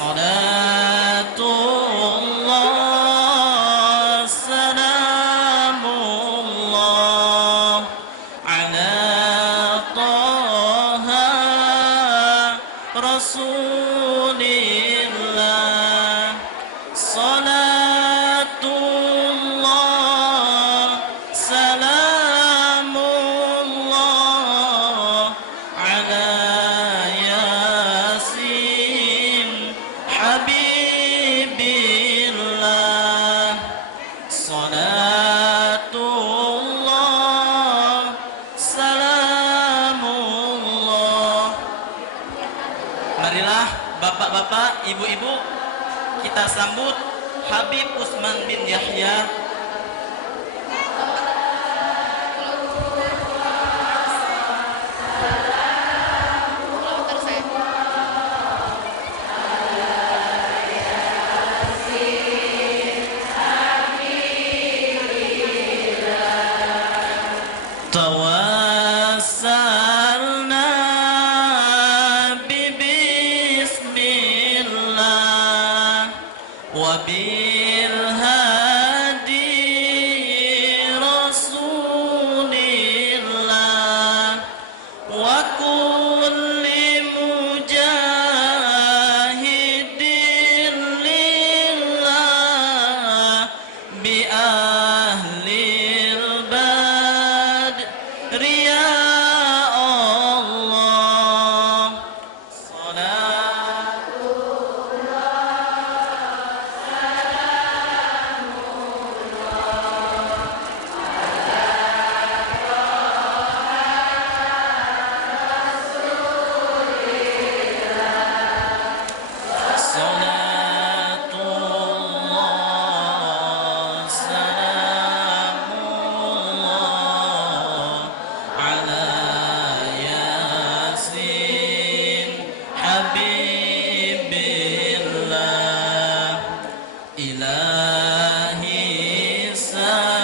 Salatullah salamullah ala Taha Rasulillah. Salatullah salamullah ala Yasin Habibillah. Salatullah salamullah. Marilah bapak-bapak, ibu-ibu, kita sambut Habib Utsman bin Yahya. Tawassalna bismillah wa bil hadi rasulillah wa kulli mujahidin lillah bi ahlil badri ya Allah. Salat Salatullah salamullah ala Yasin Habibillah. Ilahi salimil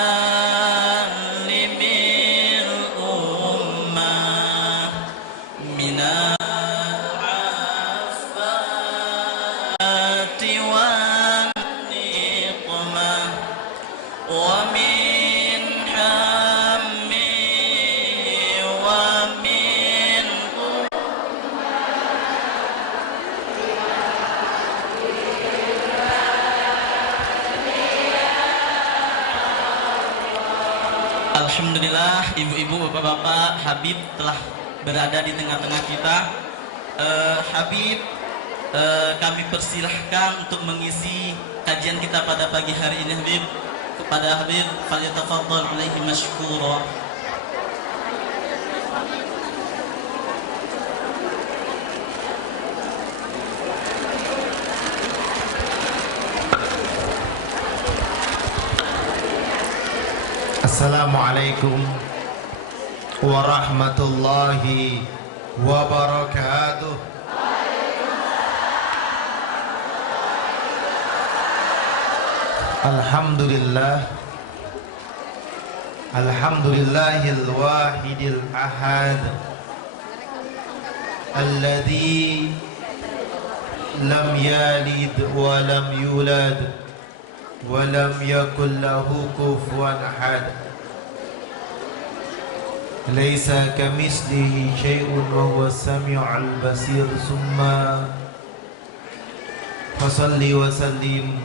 ummah minal afati wan niqmah wa min hammi wa min Alhamdulillah, ibu-ibu, bapak-bapak, Habib telah berada di tengah-tengah kita. Habib, kami persilahkan untuk mengisi kajian kita pada pagi hari ini. Habib, kepada Habib, falyatafaddal alaihi mashkura. Assalamualaikum warahmatullahi wabarakatuh. Alhamdulillah, alhamdulillahil wahidil ahad alladzi lam yalid wa lam yulad wa lam yakul lahu kufuwan ahad. Laisa kamislihi syai'un wa huwa as-sami'ul basir. Summa fasalli wa sallim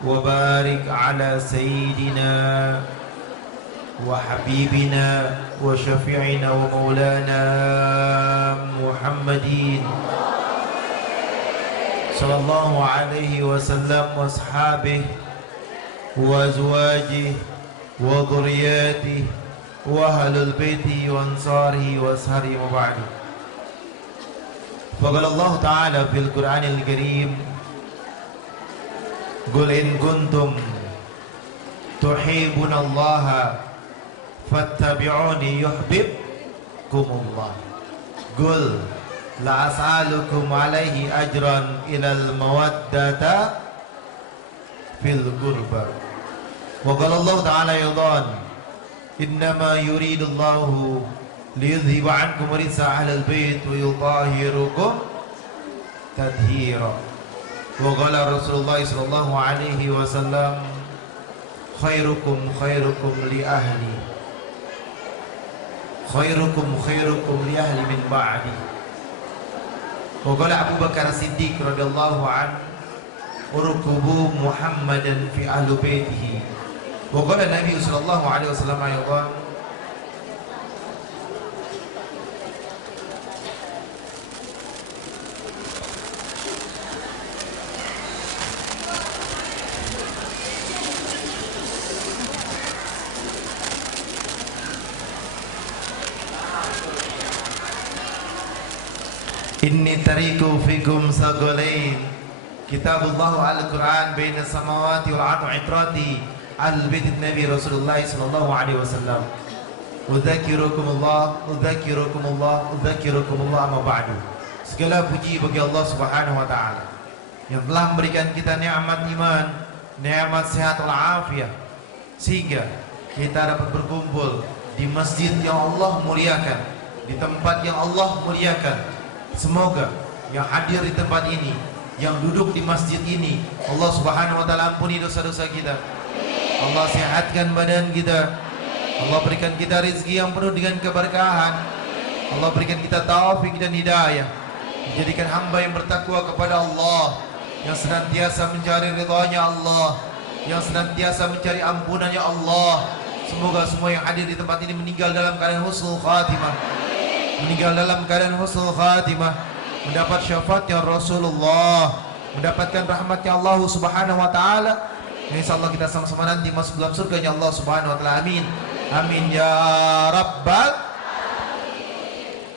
wa barik ala sayyidina wa habibina wa syafi'ina wa maulana Muhammadin sallallahu alaihi wasallam wa ashabihi wa azwajihi wa dhurriyyatihi wa ahlul baiti wa ansarihi wa ashari wa ba'du. Faqala Allah Ta'ala fil Qur'anil Karim, qul in kuntum tuhibbunallaha fattabi'uni yuhibbukumullah. Qul la as'alukum alaihi ajran ilal mawaddata fil qurba. Wa qala Allah Ta'ala yudhan, innama yuridullahu liyudhiba ankum risa ahlal bait wa yutahhirukum tadhira. Wa qala Rasulullah sallallahu alaihi wasallam, khairukum khairukum li ahli, khairukum khairukum li ahli min ba'di. Wa qala Abu Bakar Siddiq radhiyallahu an, urkubu Muhammadan fi ahli baitihi. Wa qala Nabi sallallahu alaihi wasallam ayatan, inni tariku fikum sagalain, kitabullah al-Quran baina samawati wal ardi itrati al-bait Nabi Rasulullah sallallahu alaihi wasallam. Udzakirukumullah amma ba'du. Segala puji bagi Allah Subhanahu wa taala yang telah memberikan kita nikmat iman, nikmat sehat wal afiat, sehingga kita dapat berkumpul di masjid yang Allah muliakan, di tempat yang Allah muliakan. Semoga yang hadir di tempat ini, yang duduk di masjid ini, Allah Subhanahu wa taala ampuni dosa-dosa kita. Allah sehatkan badan kita. Allah berikan kita rezeki yang penuh dengan keberkahan. Allah berikan kita taufik dan hidayah, menjadikan hamba yang bertakwa kepada Allah, yang senantiasa mencari ridhanya Allah, yang senantiasa mencari ampunannya Allah. Semoga semua yang hadir di tempat ini meninggal dalam keadaan husnul khatimah, meninggal dalam keadaan husnul khatimah, mendapat syafaatnya Rasulullah, mendapatkan rahmatnya Allah Subhanahu wa taala. Insyaallah kita sama-sama nanti masuk dalam surganya Allah Subhanahu wa taala. Amin. Amin ya rabbal.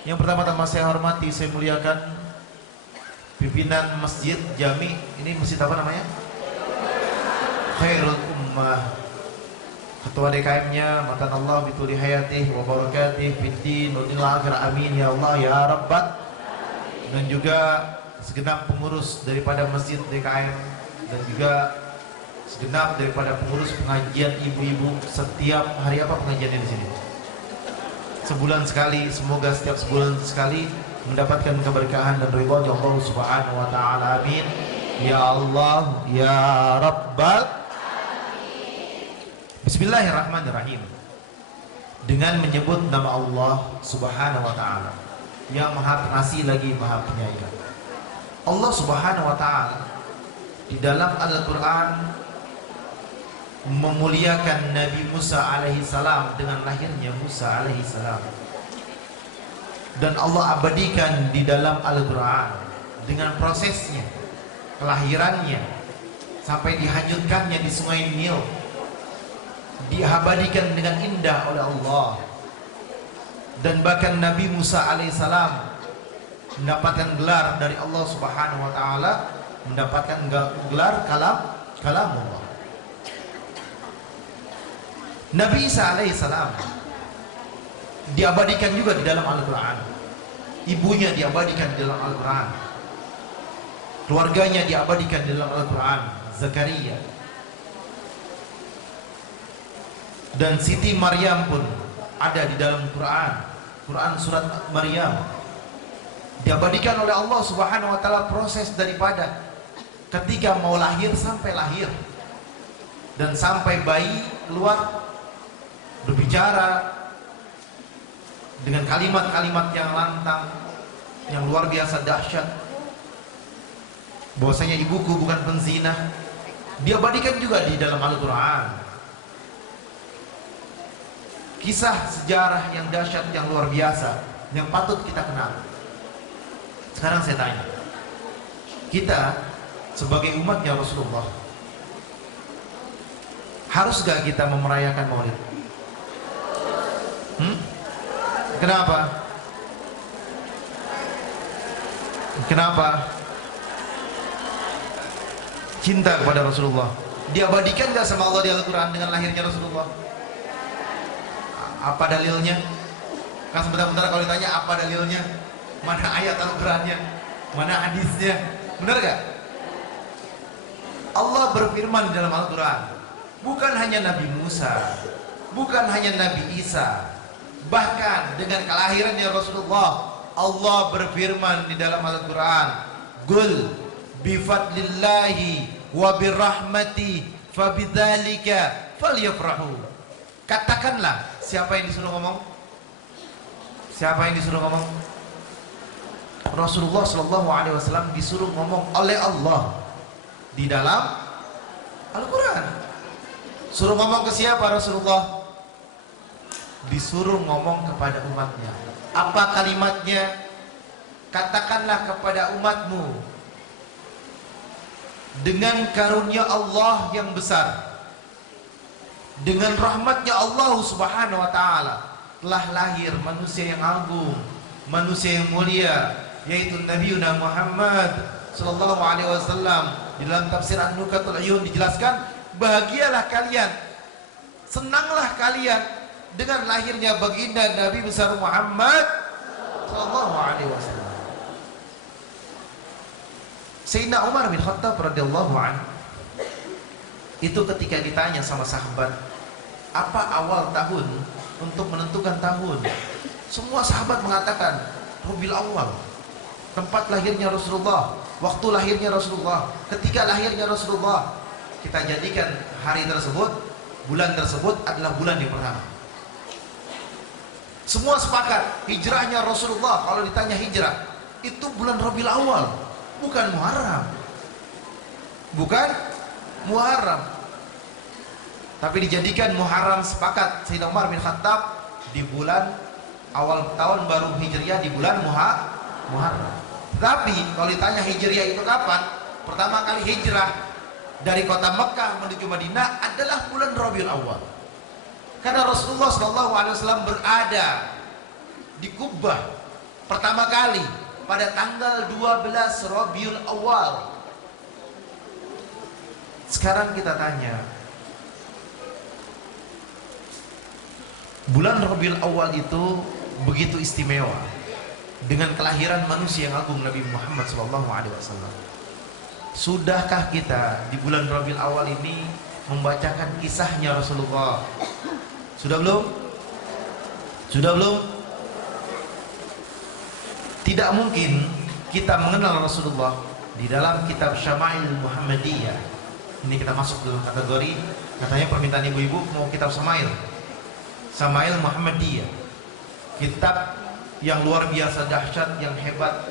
Yang pertama-tama saya hormati, saya muliakan pimpinan Masjid Jami. Ini masjid apa namanya? Khairul Ummah. Ketua DKM-nya, matan Allah bituli hayatih wa barakatih fiddin wa dinil akhir. Amin ya Allah ya Rabbat. Dan juga segenap pengurus daripada Masjid DKM, dan juga segenap daripada pengurus pengajian ibu-ibu. Setiap hari apa pengajiannya di sini? Sebulan sekali. Semoga setiap sebulan sekali mendapatkan keberkahan dan ridha Allah Subhanahu wa taala. Amin ya Allah ya Rabbal. Bismillahirrahmanirrahim. Dengan menyebut nama Allah Subhanahu wa taala yang Maha Pengasih lagi Maha Penyayang. Allah Subhanahu wa taala di dalam Al-Qur'an memuliakan Nabi Musa alaihi salam dengan lahirnya Musa alaihi salam. Dan Allah abadikan di dalam Al-Qur'an dengan prosesnya, kelahirannya sampai dihanyutkannya di Sungai Nil, diabadikan dengan indah oleh Allah. Dan bahkan Nabi Musa alaihissalam mendapatkan gelar dari Allah Subhanahu wa taala, mendapatkan gelar kalamullah. Nabi Isa alaihissalam diabadikan juga di dalam Al-Quran. Ibunya diabadikan di dalam Al-Quran, keluarganya diabadikan di dalam Al-Quran. Zakaria. Dan Siti Maryam pun ada di dalam Quran. Quran surat Maryam diabadikan oleh Allah Subhanahu wa taala proses daripada ketika mau lahir sampai lahir, dan sampai bayi keluar berbicara dengan kalimat-kalimat yang lantang, yang luar biasa dahsyat. Bahwasanya ibuku bukan penzina, diabadikan juga di dalam Al-Quran. Kisah sejarah yang dahsyat, yang luar biasa, yang patut kita kenal. Sekarang saya tanya, kita sebagai umatnya Rasulullah, harus gak kita memerayakan Maulid? Kenapa? Kenapa? Cinta kepada Rasulullah. Diabadikan gak sama Allah di Al-Quran dengan lahirnya Rasulullah? Apa dalilnya? Kan sebentar-bentar kalau ditanya apa dalilnya, mana ayat Al-Qurannya, mana hadisnya, benar gak? Allah berfirman dalam Al-Quran, bukan hanya Nabi Musa, bukan hanya Nabi Isa, bahkan dengan kelahirannya Rasulullah, Allah berfirman di dalam Al-Quran, Qul bifadlillahi wa birahmati fabidzalika falyafrahu. Katakanlah, siapa yang disuruh ngomong? Siapa yang disuruh ngomong? Rasulullah sallallahu alaihi wasallam disuruh ngomong oleh Allah di dalam Al-Qur'an. Suruh ngomong ke siapa Rasulullah? Disuruh ngomong kepada umatnya. Apa kalimatnya? Katakanlah kepada umatmu, dengan karunia Allah yang besar, dengan rahmatnya Allah subhanahu wa ta'ala, telah lahir manusia yang agung, manusia yang mulia, yaitu Nabi Muhammad sallallahu alaihi wasallam. Di dalam tafsir An-Nukatul Uyun dijelaskan, bahagialah kalian, senanglah kalian dengan lahirnya baginda Nabi besar Muhammad sallallahu alaihi wasallam. Sayyidina Umar bin Khattab radhiyallahu anhu itu ketika ditanya sama sahabat, apa awal tahun untuk menentukan tahun? Semua sahabat mengatakan Rabiul Awal, tempat lahirnya Rasulullah, waktu lahirnya Rasulullah, ketika lahirnya Rasulullah. Kita jadikan hari tersebut, bulan tersebut adalah bulan yang pertama. Semua sepakat hijrahnya Rasulullah, kalau ditanya hijrah, itu bulan Rabiul Awal, bukan Muharram. Bukan Muharram. Tapi dijadikan Muharram, sepakat Sayyidina Umar bin Khattab di bulan awal tahun baru Hijriah di bulan Muharram. Tapi kalau ditanya Hijriah itu kapan? Pertama kali hijrah dari kota Mekah menuju Madinah adalah bulan Rabiul Awal. Karena Rasulullah SAW berada di Kubbah pertama kali pada tanggal 12 Rabiul Awal. Sekarang kita tanya, bulan Rabiul Awal itu begitu istimewa dengan kelahiran manusia yang agung Nabi Muhammad SAW. Sudahkah kita di bulan Rabiul Awal ini membacakan kisahnya Rasulullah? Sudah belum? Sudah belum? Tidak mungkin kita mengenal Rasulullah di dalam kitab Syama'il Muhammadiyah. Ini kita masuk dalam kategori, katanya permintaan ibu-ibu mau kitab Syama'il. Syama'il Muhammadiyah, kitab yang luar biasa dahsyat, yang hebat,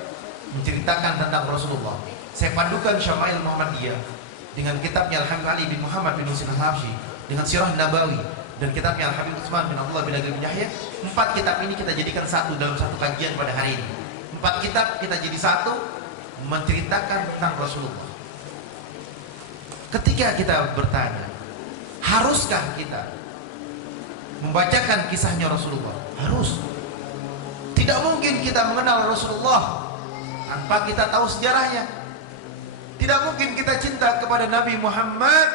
menceritakan tentang Rasulullah. Saya padukan Syama'il Muhammadiyah dengan kitabnya Al-Habib Ali bin Muhammad bin Husain Al-Habsyi, dengan Sirah Nabawi, dan kitabnya Al-Habib Utsman bin Abdullah bin Agil bin Yahya. 4 kitab ini kita jadikan satu dalam satu kajian pada hari ini. 4 kitab kita jadi satu, menceritakan tentang Rasulullah. Ketika kita bertanya, haruskah kita membacakan kisahnya Rasulullah? Harus. Tidak mungkin kita mengenal Rasulullah tanpa kita tahu sejarahnya. Tidak mungkin kita cinta kepada Nabi Muhammad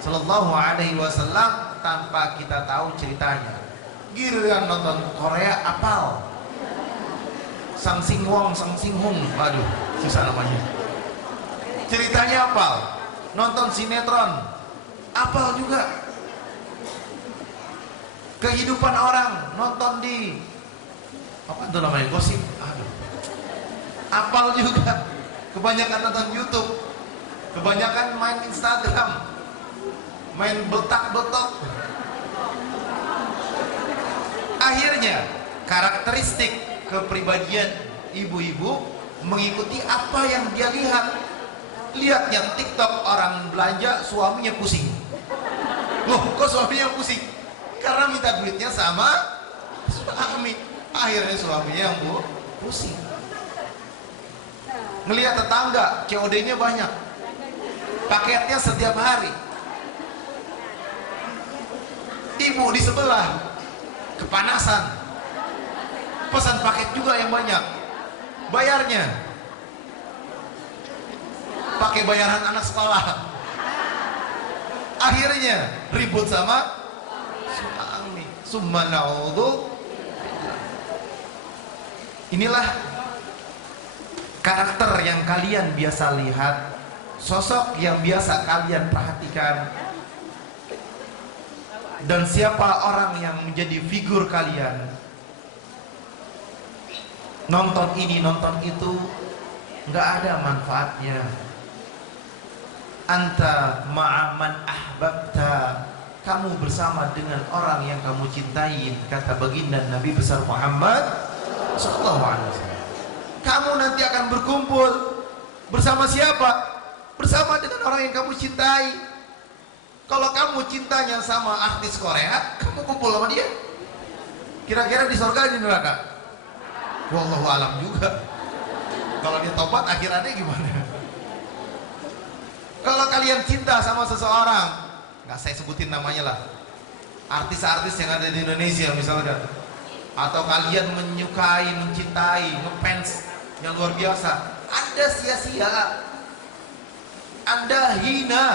sallallahu alaihi wasallam tanpa kita tahu ceritanya. Giliran nonton Korea apal, Sang Sing Wong, Sang Sing Hung, waduh susah namanya. Ceritanya apal. Nonton sinetron apal juga. Kehidupan orang nonton di apa itu namanya, gosip, aduh, apal juga. Kebanyakan nonton YouTube, kebanyakan main Instagram, main betak-betok. Akhirnya karakteristik kepribadian ibu-ibu mengikuti apa yang dia lihat. Lihatnya TikTok orang belanja, suaminya pusing. Loh, kok suaminya pusing? Karena minta duitnya sama suami. Akhirnya suaminya yang pusing. Ngelihat tetangga, COD-nya banyak, paketnya setiap hari. Ibu di sebelah kepanasan, pesan paket juga yang banyak, bayarnya pakai bayaran anak sekolah. Akhirnya ribut sama suami. Summa na'udzu. Inilah karakter yang kalian biasa lihat, sosok yang biasa kalian perhatikan, dan siapa orang yang menjadi figur kalian. Nonton ini, nonton itu, nggak ada manfaatnya. Anta ma'aman ahbabta, kamu bersama dengan orang yang kamu cintai, kata baginda Nabi besar Muhammad sallallahu alaihi wasallam. Kamu nanti akan berkumpul bersama siapa? Bersama dengan orang yang kamu cintai. Kalau kamu cintanya sama artis Korea, kamu kumpul sama dia. Kira-kira di surga, di neraka? Wallahu alam juga. Kalau dia tobat akhirannya gimana? Kalau kalian cinta sama seseorang, nggak saya sebutin namanya lah, artis-artis yang ada di Indonesia misalkan, atau kalian menyukai, mencintai, ngefans yang luar biasa, Anda sia-sia, Anda hina.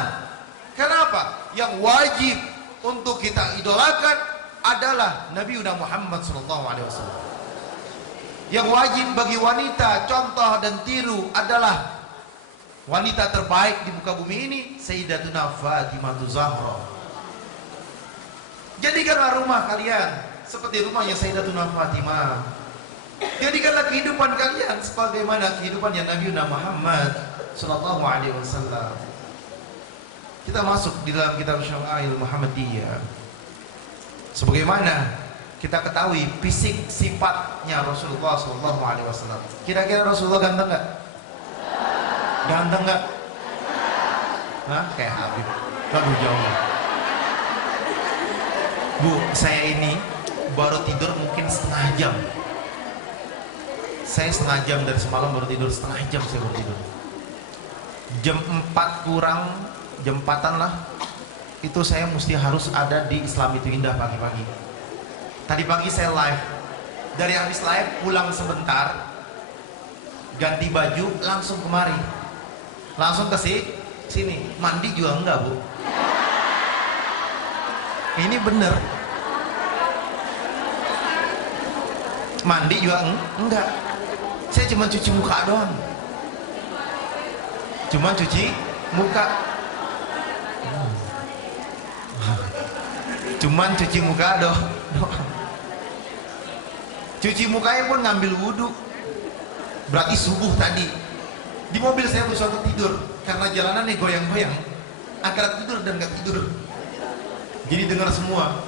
Kenapa? Yang wajib untuk kita idolakan adalah Nabi Muhammad SAW. Yang wajib bagi wanita contoh dan tiru adalah wanita terbaik di muka bumi ini, Sayyidatuna Fatimah Zahra. Jadikanlah rumah kalian seperti rumahnya Sayyidatuna Fatimah. Jadikanlah kehidupan kalian sebagaimana kehidupannya Nabi Muhammad sallallahu alaihi wasallam. Kita masuk di dalam kitab Syama'il Muhammadiyah. Sebagaimana kita ketahui fisik sifatnya Rasulullah sallallahu alaihi wasallam. Kira-kira Rasulullah ganteng enggak? Ganteng nggak? Hah? Kayak Habib. Aduh jauh. Bu, saya ini baru tidur mungkin setengah jam. Saya setengah jam dari semalam baru tidur, setengah jam saya baru tidur. Jam 4 kurang, jam 4-an lah, itu saya mesti harus ada di Islam Itu Indah pagi-pagi. Tadi pagi saya live. Dari habis live pulang sebentar, ganti baju langsung kemari. Langsung ke sini, mandi juga enggak, Bu. Ini bener. Mandi juga enggak. Saya cuma cuci muka doang. Cuma cuci muka. Cuman cuci muka doang. Cuci mukanya pun ngambil wudhu. Berarti subuh tadi. Di mobil saya berusaha tidur karena jalanannya goyang-goyang antara tidur dan gak tidur, jadi dengar semua.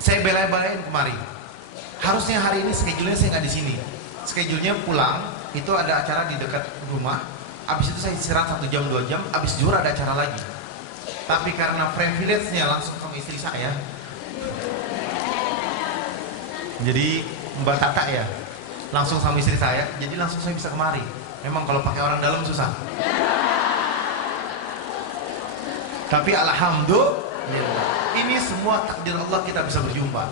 Saya bela-belain kemari. Harusnya hari ini schedule-nya saya nggak di sini. Schedule-nya pulang itu ada acara di dekat rumah. Abis itu saya istirahat 1 jam 2 jam. Abis zuhur ada acara lagi. Tapi karena privilege-nya langsung sama istri saya, jadi Mbak Tata ya, langsung sama istri saya, jadi langsung saya bisa kemari. Memang kalau pakai orang dalam susah. Tapi alhamdulillah, ini semua takdir Allah kita bisa berjumpa.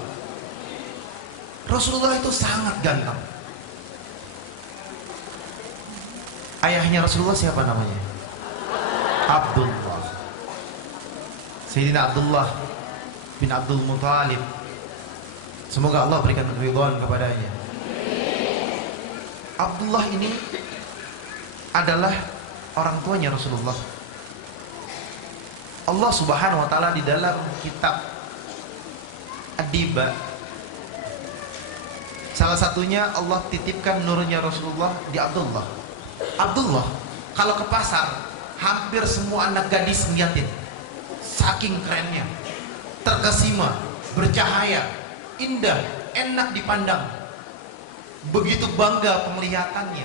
Rasulullah itu sangat ganteng. Ayahnya Rasulullah siapa namanya? Abdullah. Sayyidina Abdullah bin Abdul Muttalib. Semoga Allah berikan keridhaan kepadanya. Abdullah ini adalah orang tuanya Rasulullah. Allah Subhanahu wa taala di dalam kitab Ad-Diba, salah satunya Allah titipkan nurnya Rasulullah di Abdullah. Abdullah kalau ke pasar hampir semua anak gadis ngeliatin, saking kerennya, terkesima, bercahaya, indah, enak dipandang. Begitu bangga penglihatannya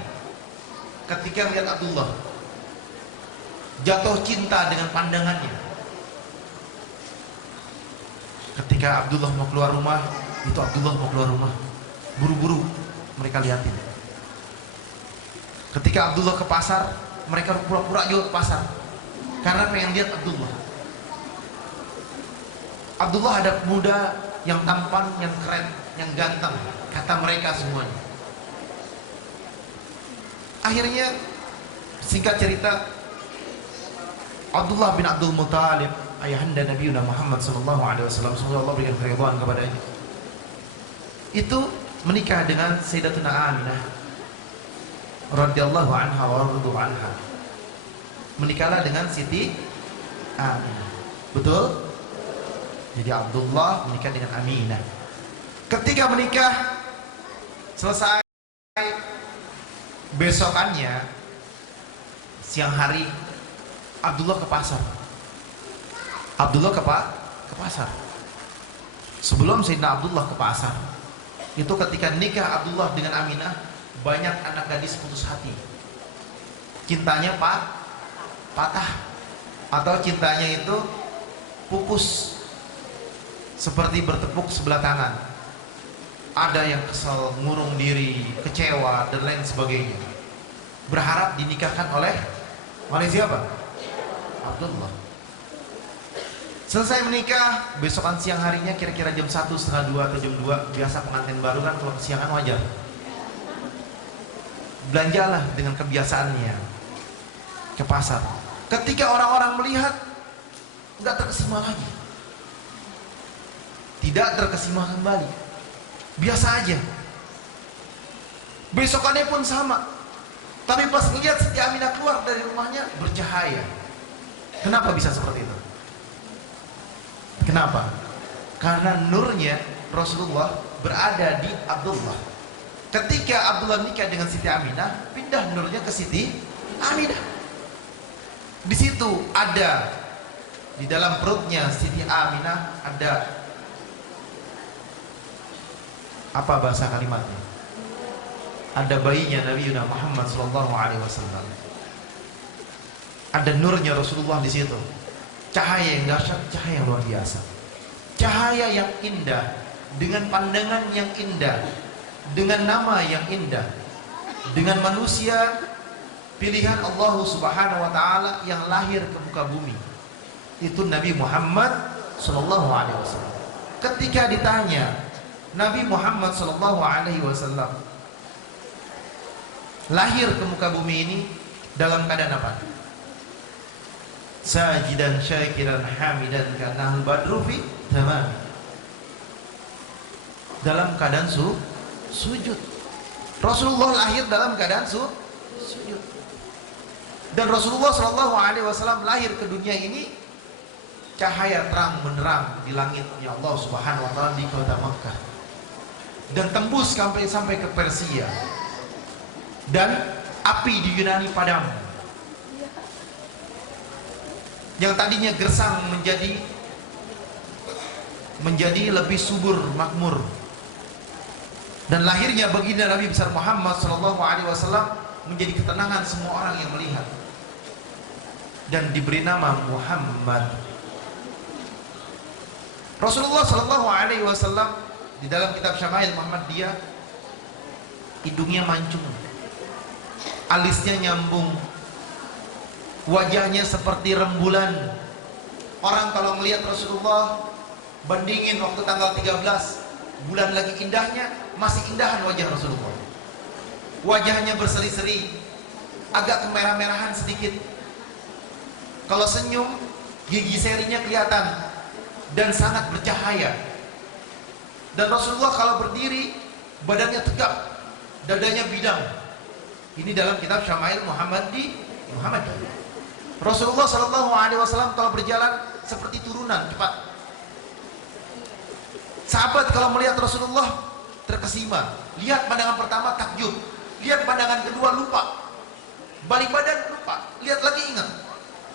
ketika lihat Abdullah, jatuh cinta dengan pandangannya. Ketika Abdullah mau keluar rumah, itu Abdullah mau keluar rumah, buru-buru mereka lihatin. Ketika Abdullah ke pasar, mereka pura-pura juga ke pasar karena pengen lihat Abdullah. Abdullah ada muda yang tampan, yang keren, yang ganteng, kata mereka semuanya. Akhirnya singkat cerita, Abdullah bin Abdul Muttalib, ayahanda Nabi Muhammad SAW, semoga Allah berikan keridhaan kepadanya, itu menikah dengan Sayyidatuna Aminah radhiyallahu anha wa radhu anha. Menikahlah dengan Siti Aminah. Betul? Jadi Abdullah menikah dengan Aminah. Ketika menikah selesai, Besokannya siang hari Abdullah ke pasar. Abdullah ke pasar. Sebelum Sayyidina Abdullah ke pasar, itu ketika nikah Abdullah dengan Aminah, banyak anak gadis putus hati. Cintanya patah, atau cintanya itu pupus, seperti bertepuk sebelah tangan. Ada yang kesal, ngurung diri, kecewa, dan lain sebagainya. Berharap dinikahkan oleh siapa? Abdullah. Selesai menikah, besokan siang harinya kira-kira jam 1, setengah 2 atau jam 2. Biasa pengantin baru kan kalau kesiangan wajar. Belanjalah dengan kebiasaannya ke pasar. Ketika orang-orang melihat, nggak terkesima lagi, tidak terkesima kembali, biasa aja. Besokannya pun sama. Tapi pas melihat Siti Aminah keluar dari rumahnya, bercahaya. Kenapa bisa seperti itu? Kenapa? Karena nurnya Rasulullah berada di Abdullah. Ketika Abdullah nikah dengan Siti Aminah, pindah nurnya ke Siti Aminah. Di situ ada, di dalam perutnya Siti Aminah ada, apa bahasa kalimatnya? Ada bayinya Nabi Muhammad SAW. Ada nurnya Rasulullah di situ. Cahaya yang dahsyat, cahaya yang luar biasa. Cahaya yang indah, dengan pandangan yang indah, dengan nama yang indah, dengan manusia pilihan Allah Subhanahu wa taala yang lahir ke muka bumi. Itu Nabi Muhammad SAW. Ketika ditanya, Nabi Muhammad SAW lahir ke muka bumi ini dalam keadaan apa? Sajidan syakiran hamidan kanahul badru fi tamam. Dalam keadaan sujud. Rasulullah lahir dalam keadaan sujud. Dan Rasulullah SAW lahir ke dunia ini cahaya terang menerang di langitnya Allah Subhanahu wa taala di kota Makkah. Dan tembus sampai ke Persia. Dan api di Yunani padam. Yang tadinya gersang menjadi lebih subur, makmur. Dan lahirnya baginda Nabi besar Muhammad SAW menjadi ketenangan semua orang yang melihat. Dan diberi nama Muhammad. Rasulullah SAW di dalam kitab Syama'il Muhammadiyah, hidungnya mancung, alisnya nyambung, wajahnya seperti rembulan. Orang kalau melihat Rasulullah, bandingin waktu tanggal 13 bulan lagi indahnya, masih indahan wajah Rasulullah. Wajahnya berseri-seri, agak kemerah-merahan sedikit. Kalau senyum, gigi serinya kelihatan dan sangat bercahaya. Dan Rasulullah kalau berdiri, badannya tegap, dadanya bidang. Ini dalam kitab Syama'il Muhammad. Rasulullah SAW kalau berjalan seperti turunan cepat. Sahabat kalau melihat Rasulullah terkesima. Lihat pandangan pertama takjub, lihat pandangan kedua lupa, balik badan lupa, lihat lagi ingat.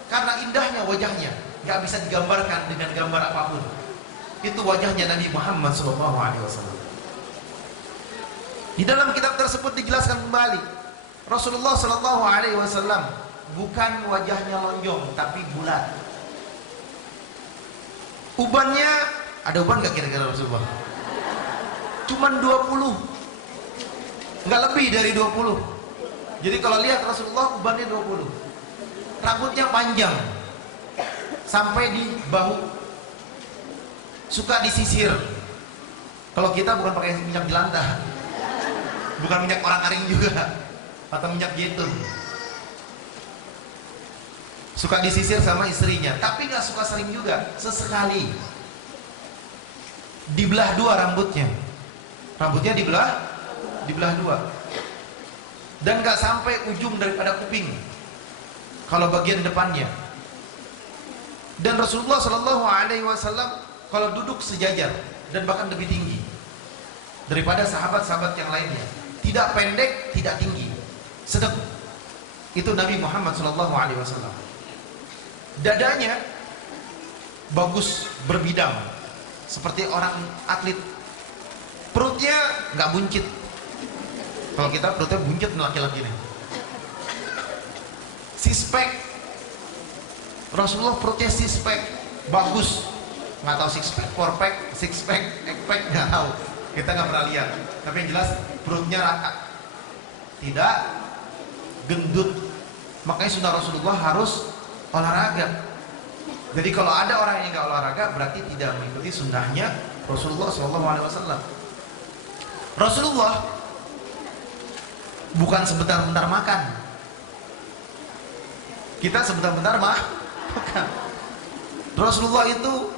Karena indahnya wajahnya, gak bisa digambarkan dengan gambar apapun. Itu wajahnya Nabi Muhammad SAW. Di dalam kitab tersebut dijelaskan kembali, Rasulullah SAW bukan wajahnya lonjong, tapi bulat. Ubannya, ada uban gak kira-kira Rasulullah? Cuman 20, nggak lebih dari 20. Jadi kalau lihat Rasulullah ubannya 20. Rambutnya panjang sampai di bahu, suka disisir. Kalau kita bukan pakai minyak jelantah, bukan minyak orang aring juga, atau minyak zaitun. Suka disisir sama istrinya, tapi nggak suka sering juga, sesekali. Dibelah dua rambutnya, dibelah dua, dan nggak sampai ujung daripada kuping. Kalau bagian depannya. Dan Rasulullah SAW kalau duduk sejajar dan bahkan lebih tinggi daripada sahabat-sahabat yang lainnya. Tidak pendek, tidak tinggi, sedang. Itu Nabi Muhammad SAW. Dadanya bagus, berbidang seperti orang atlet. Perutnya nggak buncit. Kalau kita perutnya buncit laki-laki nih. Six pack. Rasulullah perutnya six pack, bagus. Nggak tahu six pack, four pack, six pack, eight pack, nggak tahu. Kita nggak pernah lihat. Tapi yang jelas perutnya rata, tidak gendut. Makanya sunnah Rasulullah harus olahraga. Jadi kalau ada orang yang nggak olahraga, berarti tidak mengikuti sunnahnya Rasulullah SAW. Rasulullah bukan sebentar-bentar makan. Kita sebentar-bentar makan. Rasulullah itu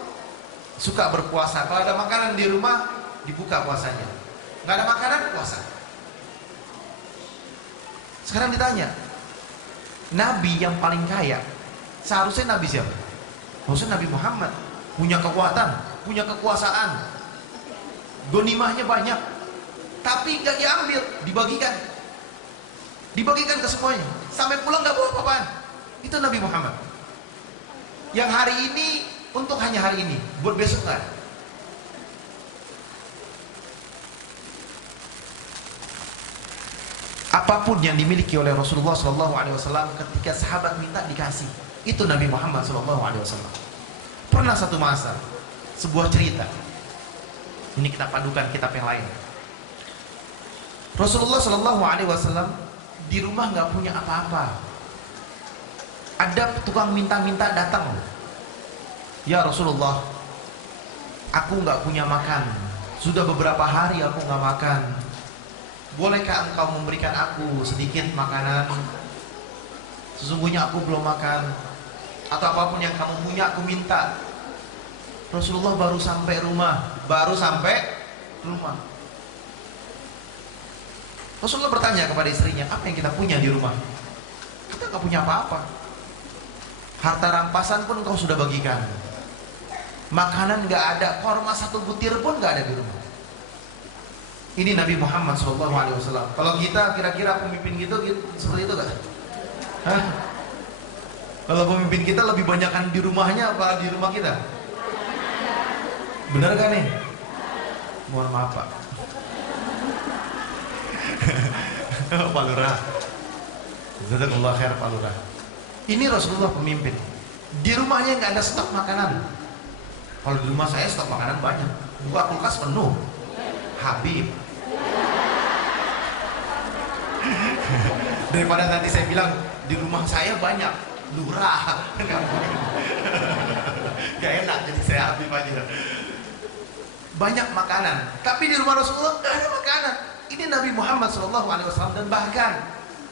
suka berpuasa. Kalau ada makanan di rumah, dibuka puasanya. Nggak ada makanan, puasa. Sekarang ditanya, Nabi yang paling kaya seharusnya Nabi siapa? Harusnya Nabi Muhammad. Punya kekuatan, punya kekuasaan, ghanimahnya banyak, tapi nggak diambil, dibagikan ke semuanya. Sampai pulang nggak bawa apa-apaan. Itu Nabi Muhammad. Yang hari ini untuk hanya hari ini, buat besok nggak. Apapun yang dimiliki oleh Rasulullah SAW, ketika sahabat minta dikasih. Itu Nabi Muhammad SAW. Pernah satu masa, sebuah cerita. Ini kita padukan kitab yang lain. Rasulullah SAW di rumah nggak punya apa-apa. Ada tukang minta-minta datang. Ya Rasulullah, aku nggak punya makan. Sudah beberapa hari aku nggak makan. Bolehkah engkau memberikan aku sedikit makanan? Sesungguhnya aku belum makan. Atau apapun yang kamu punya aku minta. Rasulullah baru sampai rumah. Rasulullah bertanya kepada istrinya, apa yang kita punya di rumah? Kita nggak punya apa-apa. Harta rampasan pun engkau sudah bagikan. Makanan nggak ada, korma satu butir pun nggak ada di rumah. Ini Nabi Muhammad SAW. Kalau kita kira-kira pemimpin gitu seperti itu gak? Hah? Kalau pemimpin kita lebih banyakkan di rumahnya apa di rumah kita? Benar gak nih? Mohon maaf Pak. Pak Lurah. Jazakallah khair Pak Lurah. Ini Rasulullah pemimpin. Di rumahnya nggak ada stok makanan. Kalau di rumah saya stok makanan banyak. Buka kulkas penuh. Habib. Daripada nanti saya bilang di rumah saya banyak. Lurah. Gak enak jadi saya Habib aja. Banyak makanan. Tapi di rumah Rasulullah nggak ada makanan. Ini Nabi Muhammad SAW. Dan bahkan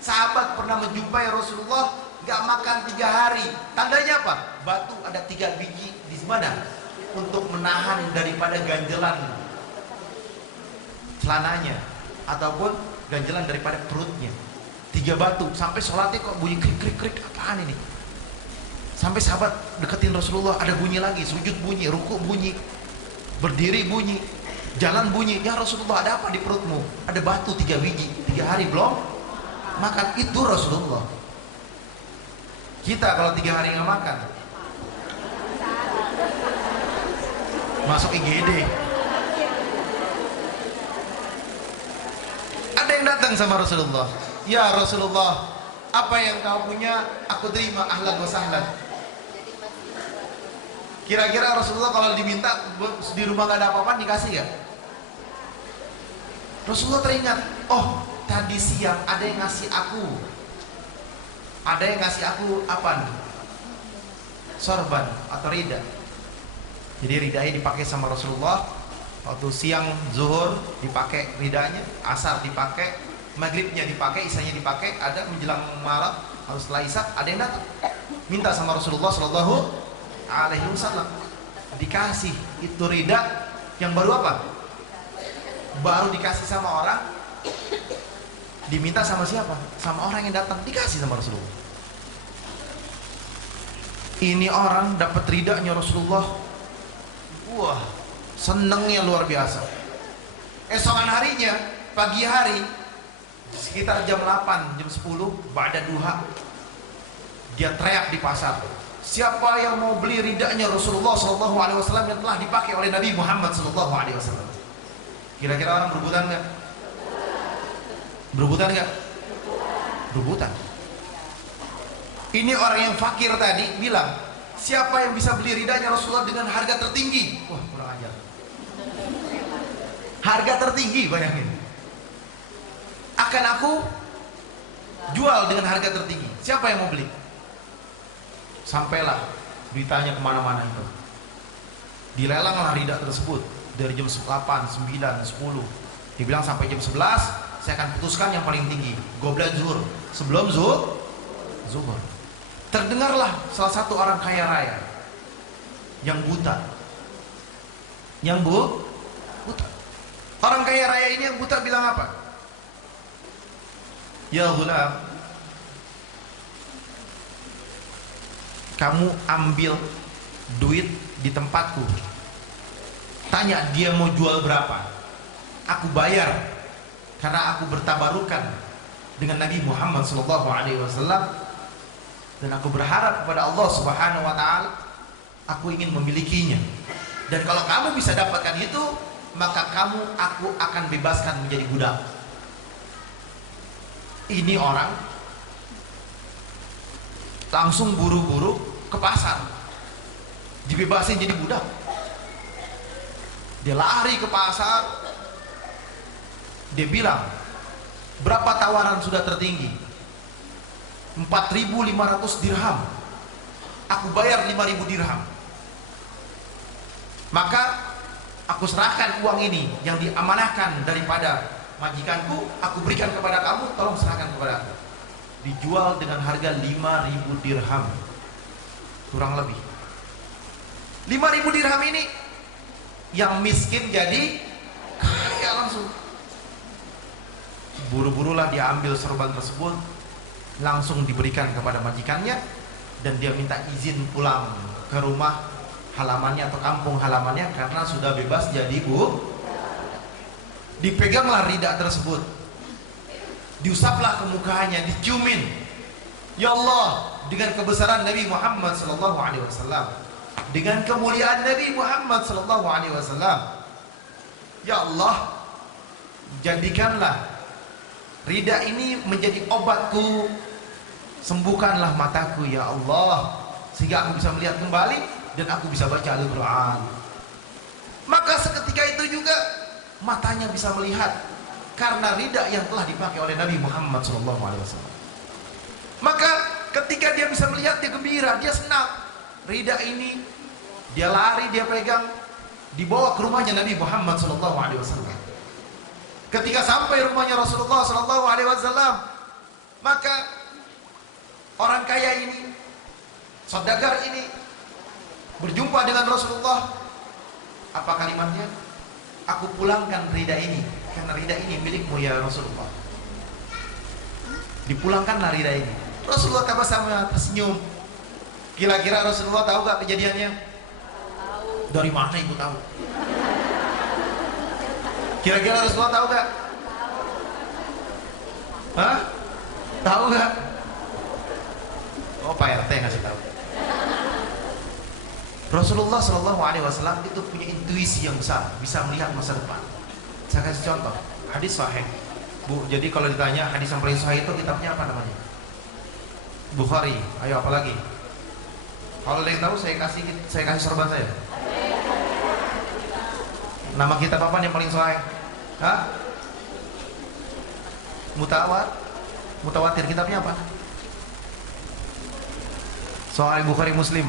sahabat pernah menjumpai Rasulullah nggak makan 3 hari. Tandanya apa? Batu ada 3 biji di mana? Untuk menahan daripada ganjelan celananya ataupun ganjelan daripada perutnya. 3 batu. Sampai sholatnya kok bunyi krik. Apaan ini? Sampai sahabat deketin Rasulullah, ada bunyi lagi. Sujud bunyi, ruku bunyi, berdiri bunyi, jalan bunyi. Ya Rasulullah, ada apa di perutmu? Ada batu 3 biji. 3 hari belum makan. Itu Rasulullah. Kita kalau 3 hari nggak makan, masuk IGD. Ada yang datang sama Rasulullah. Ya Rasulullah, apa yang kau punya aku terima, ahlan wa sahlan. Kira-kira Rasulullah kalau diminta di rumah gak ada apa-apa dikasih gak? Rasulullah teringat, oh tadi siang ada yang ngasih aku. Ada yang ngasih aku apa nih? Sorban atau rida. Jadi ridanya dipakai sama Rasulullah. Waktu siang zuhur dipakai ridanya, asar dipakai, maghribnya dipakai, isanya dipakai. Ada menjelang malam, harus setelah isya ada yang datang minta sama Rasulullah Sallallahu Alaihi Wasallam. Dikasih itu rida yang baru apa? Baru dikasih sama orang. Diminta sama siapa? Sama orang yang datang, dikasih sama Rasulullah. Ini orang dapat ridanya Rasulullah. Wah, senengnya luar biasa. Esokan harinya, pagi hari, sekitar jam 8, jam 10, ba'da duha, dia teriak di pasar, siapa yang mau beli ridanya Rasulullah SAW yang telah dipakai oleh Nabi Muhammad SAW? Kira-kira orang berebutan nggak? Berebutan nggak? Berebutan. Ini orang yang fakir tadi bilang, siapa yang bisa beli ridanya Rasulullah dengan harga tertinggi? Wah, kurang ajar. Harga tertinggi, bayangin. Akan aku jual dengan harga tertinggi. Siapa yang mau beli? Sampailah beritanya kemana-mana itu. Dilelanglah rida tersebut dari jam 8, 9, 10. Dibilang sampai jam 11, saya akan putuskan yang paling tinggi. Goblet zuhur. Sebelum zuhur. Terdengarlah salah satu orang kaya raya yang buta. Yang buta. Orang kaya raya ini yang buta bilang apa? Ya ghulam, kamu ambil duit di tempatku. Tanya dia mau jual berapa. Aku bayar, karena aku bertabarukan dengan Nabi Muhammad SAW. Dan aku berharap kepada Allah Subhanahu wa Ta'ala, aku ingin memilikinya. Dan kalau kamu bisa dapatkan itu, maka aku akan bebaskan menjadi budak. Ini orang langsung buru-buru ke pasar, dibebasin jadi budak. Dia lari ke pasar, dia bilang, berapa tawaran sudah tertinggi? 4.500 dirham. Aku bayar 5.000 dirham. Maka aku serahkan uang ini yang diamanahkan daripada majikanku, aku berikan kepada kamu, tolong serahkan kepada aku. Dijual dengan harga 5.000 dirham, kurang lebih. 5.000 dirham ini yang miskin jadi kaya langsung. Buru-burulah dia ambil sorban tersebut, langsung diberikan kepada majikannya, dan dia minta izin pulang ke rumah halamannya atau kampung halamannya karena sudah bebas jadi dipeganglah rida tersebut, diusaplah ke mukanya, diciumin. Ya Allah, dengan kebesaran Nabi Muhammad SAW, dengan kemuliaan Nabi Muhammad SAW, ya Allah, jadikanlah rida ini menjadi obatku, sembuhkanlah mataku ya Allah, sehingga aku bisa melihat kembali dan aku bisa baca Al-Quran. Maka seketika itu juga matanya bisa melihat karena rida yang telah dipakai oleh Nabi Muhammad SAW. Maka ketika dia bisa melihat, dia gembira, dia senang. Rida ini dia lari, dia pegang, dibawa ke rumahnya Nabi Muhammad SAW. Ketika sampai rumahnya Rasulullah SAW, maka orang kaya ini, saudagar ini, berjumpa dengan Rasulullah. Apa kalimatnya? Aku pulangkan rida ini, karena rida ini milikmu ya Rasulullah. Dipulangkanlah rida ini. Rasulullah sama tersenyum. Kira-kira Rasulullah tahu gak kejadiannya? Dari mana ibu tahu? Kira-kira Rasulullah tahu gak? Hah? Tahu gak? Oh, Pak RT ngasih tahu. Rasulullah SAW itu punya intuisi yang besar, bisa melihat masa depan. Saya kasih contoh, hadis sahih. Bu, jadi kalau ditanya hadis yang paling sahih itu kitabnya apa namanya? Bukhari. Ayo, apa lagi? Kalau ada yang tahu, saya kasih sorban saya. Nama kitab apa yang paling sahih? Hah? Mutawatir. Kitabnya apa? Soal Bukhari, Muslim.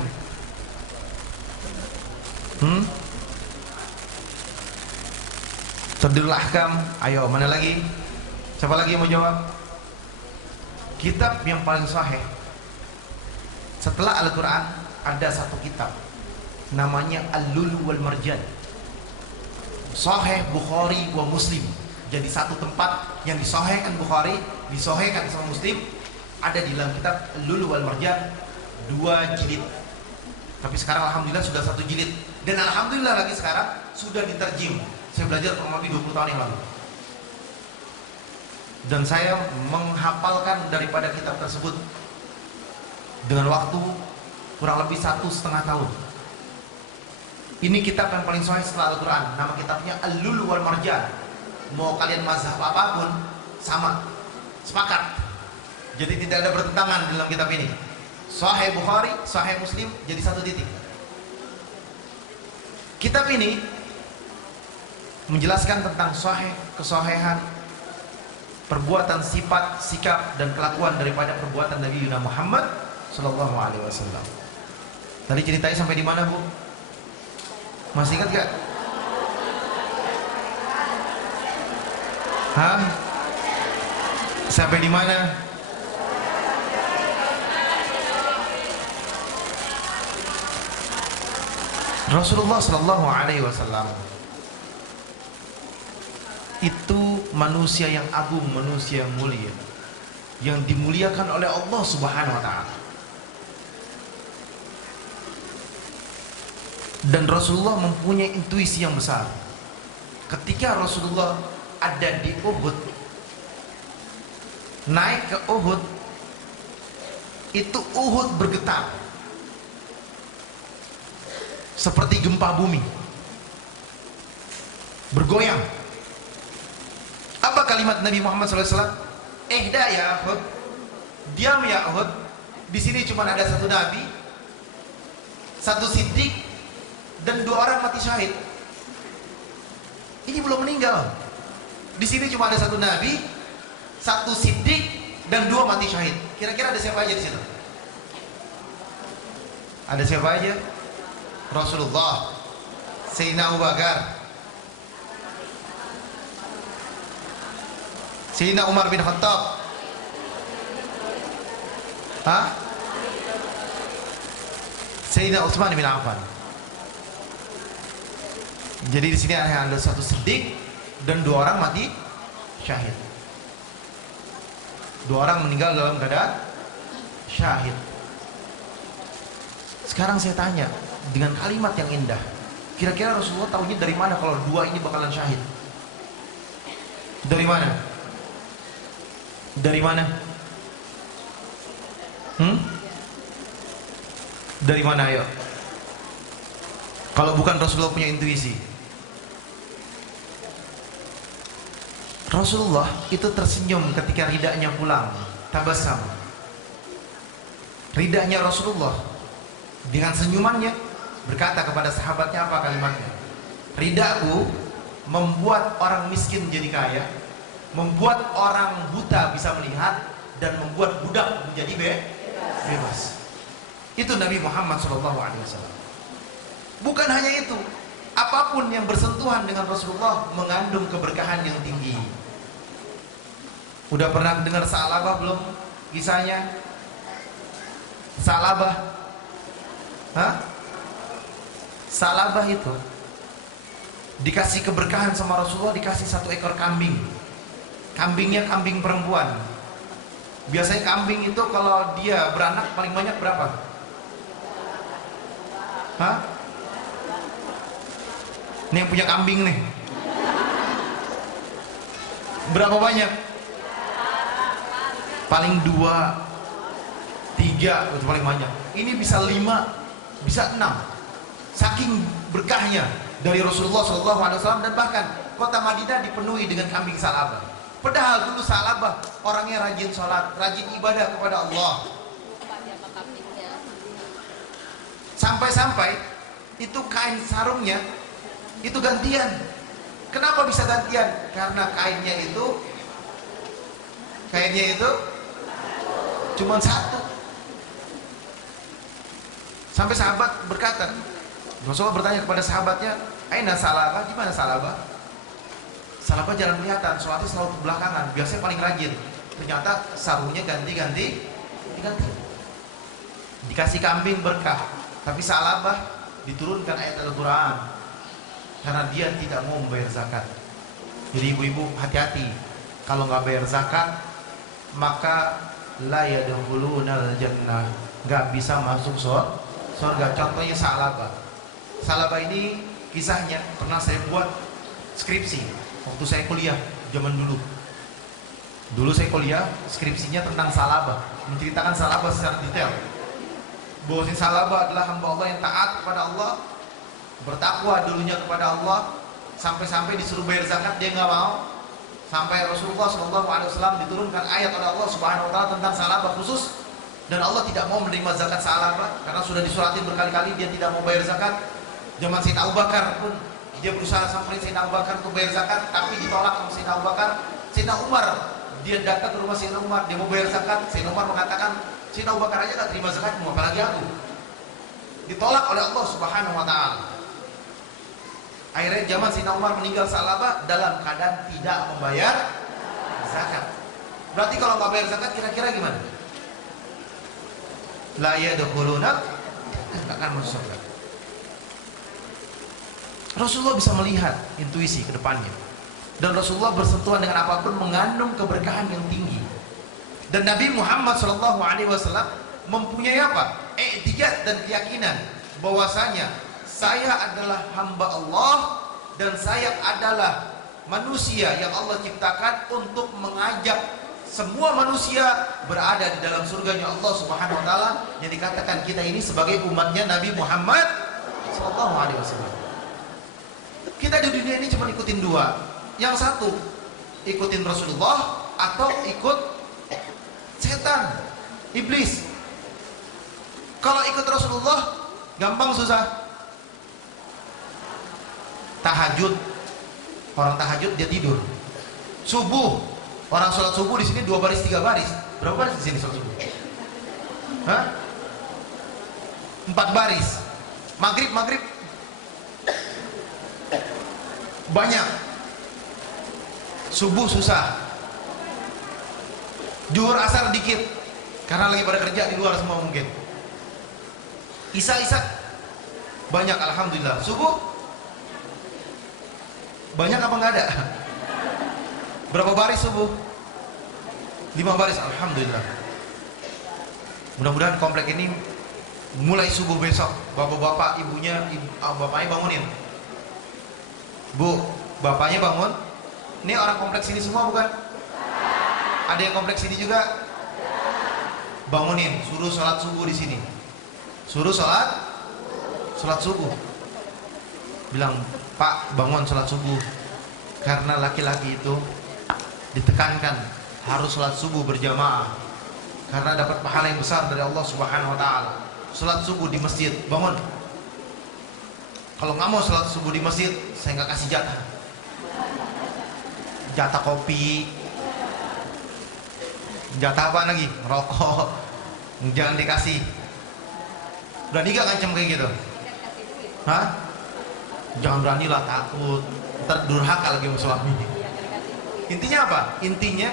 Tadbirul Ahkam. Ayo, mana lagi? Siapa lagi yang mau jawab? Kitab yang paling sahih setelah Al-Quran ada satu kitab namanya Al-Lulu wal Marjan. Sahih Bukhari wa Muslim. Jadi satu tempat yang disahihkan Bukhari, disahihkan sama Muslim, ada di dalam kitab Al-Lulu wal Marjan, 2 jilid. Tapi sekarang alhamdulillah sudah 1 jilid. Dan alhamdulillah lagi sekarang sudah diterjem. Saya belajar kurang lebih 20 tahun yang lalu. dan saya menghafalkan daripada kitab tersebut dengan waktu kurang lebih 1,5 tahun. Ini kitab yang paling sahih setelah Al-Quran. Nama kitabnya Al-Lulu wal Marjan. Mau kalian mazhab apapun sama, sepakat. Jadi tidak ada bertentangan dalam kitab ini. Sahih Bukhari, Sahih Muslim jadi satu titik. Kitab ini menjelaskan tentang sahih, kesahihan, perbuatan, sifat, sikap dan kelakuan daripada perbuatan Nabi Muhammad Sallallahu Alaihi Wasallam. Tadi ceritanya sampai di mana, Bu? Masih ingat gak? Hah? Sampai di mana? Rasulullah Sallallahu Alaihi Wasallam itu manusia yang agung, manusia yang mulia, yang dimuliakan oleh Allah Subhanahu Wa Taala. Dan Rasulullah mempunyai intuisi yang besar. Ketika Rasulullah ada di Uhud, naik ke Uhud, itu Uhud bergetar seperti gempa bumi, bergoyang. Apa kalimat Nabi Muhammad SAW? Ihda ya Uhud, diam ya Uhud. Di sini cuma ada satu nabi, satu siddiq, dan 2 orang mati syahid. Ini belum meninggal. Di sini cuma ada satu nabi, satu siddiq, dan 2 mati syahid. Kira-kira ada siapa aja di situ? Ada siapa aja? Rasulullah, Sayyidina Abu Bakar, Sayyidina Umar bin Khattab, Sayyidina Utsman bin Affan. Jadi di sini ada satu siddiq dan 2 orang mati syahid. 2 orang meninggal dalam keadaan syahid. Sekarang saya tanya dengan kalimat yang indah, kira-kira Rasulullah tahunya dari mana kalau 2 ini bakalan syahid? Dari mana? Dari mana? Dari mana, ayo? Kalau bukan Rasulullah punya intuisi. Rasulullah itu tersenyum ketika ridanya pulang, tabasam. Ridanya Rasulullah dengan senyumannya berkata kepada sahabatnya apa kalimatnya? Ridaku membuat orang miskin menjadi kaya, membuat orang buta bisa melihat, dan membuat budak menjadi bebas. Itu Nabi Muhammad SAW. Bukan hanya itu, apapun yang bersentuhan dengan Rasulullah mengandung keberkahan yang tinggi. Udah pernah dengar Sa'labah belum kisahnya? Sa'labah, Sa'labah itu dikasih keberkahan sama Rasulullah, dikasih 1 ekor kambing. Kambingnya kambing perempuan. Biasanya kambing itu kalau dia beranak paling banyak berapa? Ini yang punya kambing nih, berapa banyak? Paling 2, 3 itu paling banyak. Ini bisa 5, bisa 6. Saking berkahnya dari Rasulullah SAW. Dan bahkan kota Madinah dipenuhi dengan kambing Sa'labah. Padahal dulu Sa'labah orangnya rajin sholat, rajin ibadah kepada Allah. Sampai-sampai itu kain sarungnya itu gantian. Kenapa bisa gantian? Karena kainnya itu cuma 1. Sampai sahabat berkata, Rasulullah bertanya kepada sahabatnya, aina Sa'labah, di mana Sa'labah? Sa'labah jarang kelihatan, sholatnya selalu ke belakangan, biasanya paling rajin. Ternyata sarungnya diganti. Dikasih kambing berkah, tapi Sa'labah diturunkan ayat Al-Quran karena dia tidak mau membayar zakat. Jadi ibu-ibu hati-hati, kalau nggak bayar zakat maka la yadkhulunal jannah, nggak bisa masuk surga. Contohnya Sa'labah. Sa'labah ini kisahnya pernah saya buat skripsi waktu saya kuliah zaman dulu. Dulu saya kuliah, skripsinya tentang salaba, menceritakan salaba secara detail. Bahwa salaba adalah hamba Allah yang taat kepada Allah, bertakwa dulunya kepada Allah, sampai-sampai disuruh bayar zakat dia nggak mau. Sampai Rasulullah SAW diturunkan ayat oleh Allah Subhanahu Wa Taala tentang salaba khusus, dan Allah tidak mau menerima zakat salaba karena sudah disuratin berkali-kali dia tidak mau bayar zakat. Zaman Sayyidina Abu Bakar pun dia berusaha sampai Sayyidina Abu Bakar untuk bayar zakat, tapi ditolak sama Sayyidina Abu Bakar. Sayyidina Umar, dia datang ke rumah Sayyidina Umar, dia mau bayar zakat. Sayyidina Umar mengatakan, Sayyidina Abu Bakar aja gak terima zakat, mau apalagi aku. Ditolak oleh Allah Subhanahu Wa Taala. Akhirnya zaman Sayyidina Umar meninggal salaba dalam keadaan tidak membayar zakat. Berarti kalau nggak bayar zakat kira-kira gimana? La yadkhuluna, nggak akan masuk surga. Rasulullah bisa melihat intuisi ke depannya, dan Rasulullah bersentuhan dengan apapun mengandung keberkahan yang tinggi. Dan Nabi Muhammad SAW mempunyai apa? I'tiqad dan keyakinan bahwasanya saya adalah hamba Allah dan saya adalah manusia yang Allah ciptakan untuk mengajak semua manusia berada di dalam surganya Allah Subhanahu Wa Taala, yang dikatakan kita ini sebagai umatnya Nabi Muhammad SAW. Kita di dunia ini cuma ikutin dua. Yang satu, ikutin Rasulullah atau ikut setan, iblis. Kalau ikut Rasulullah, gampang susah. Tahajud, orang tahajud dia tidur. Subuh, orang sholat subuh di sini 2 baris 3 baris. Berapa baris di sini sholat subuh? Hah? 4 baris. Maghrib banyak. Subuh susah. Zuhur asar dikit karena lagi pada kerja di luar semua mungkin. Isya banyak, alhamdulillah. Subuh banyak apa nggak ada? Berapa baris subuh? 5 baris, alhamdulillah. Mudah-mudahan komplek ini mulai subuh besok bapak-bapak bapaknya bangunin. Bu, bapaknya bangun. Ini orang kompleks ini semua bukan? Ada yang kompleks ini juga? Bangunin, suruh sholat subuh di sini. Suruh sholat subuh. Bilang, Pak, bangun sholat subuh. Karena laki-laki itu ditekankan harus sholat subuh berjamaah, karena dapat pahala yang besar dari Allah Subhanahu Wa Taala. Sholat subuh di masjid, bangun. Kalau nggak mau sholat subuh di masjid, saya nggak kasih jatah kopi, jatah apa lagi, rokok, jangan dikasih. Berani gak ngancam kayak gitu? Hah? Jangan beranilah, takut ntar durhaka lagi sama suami. Intinya apa? Intinya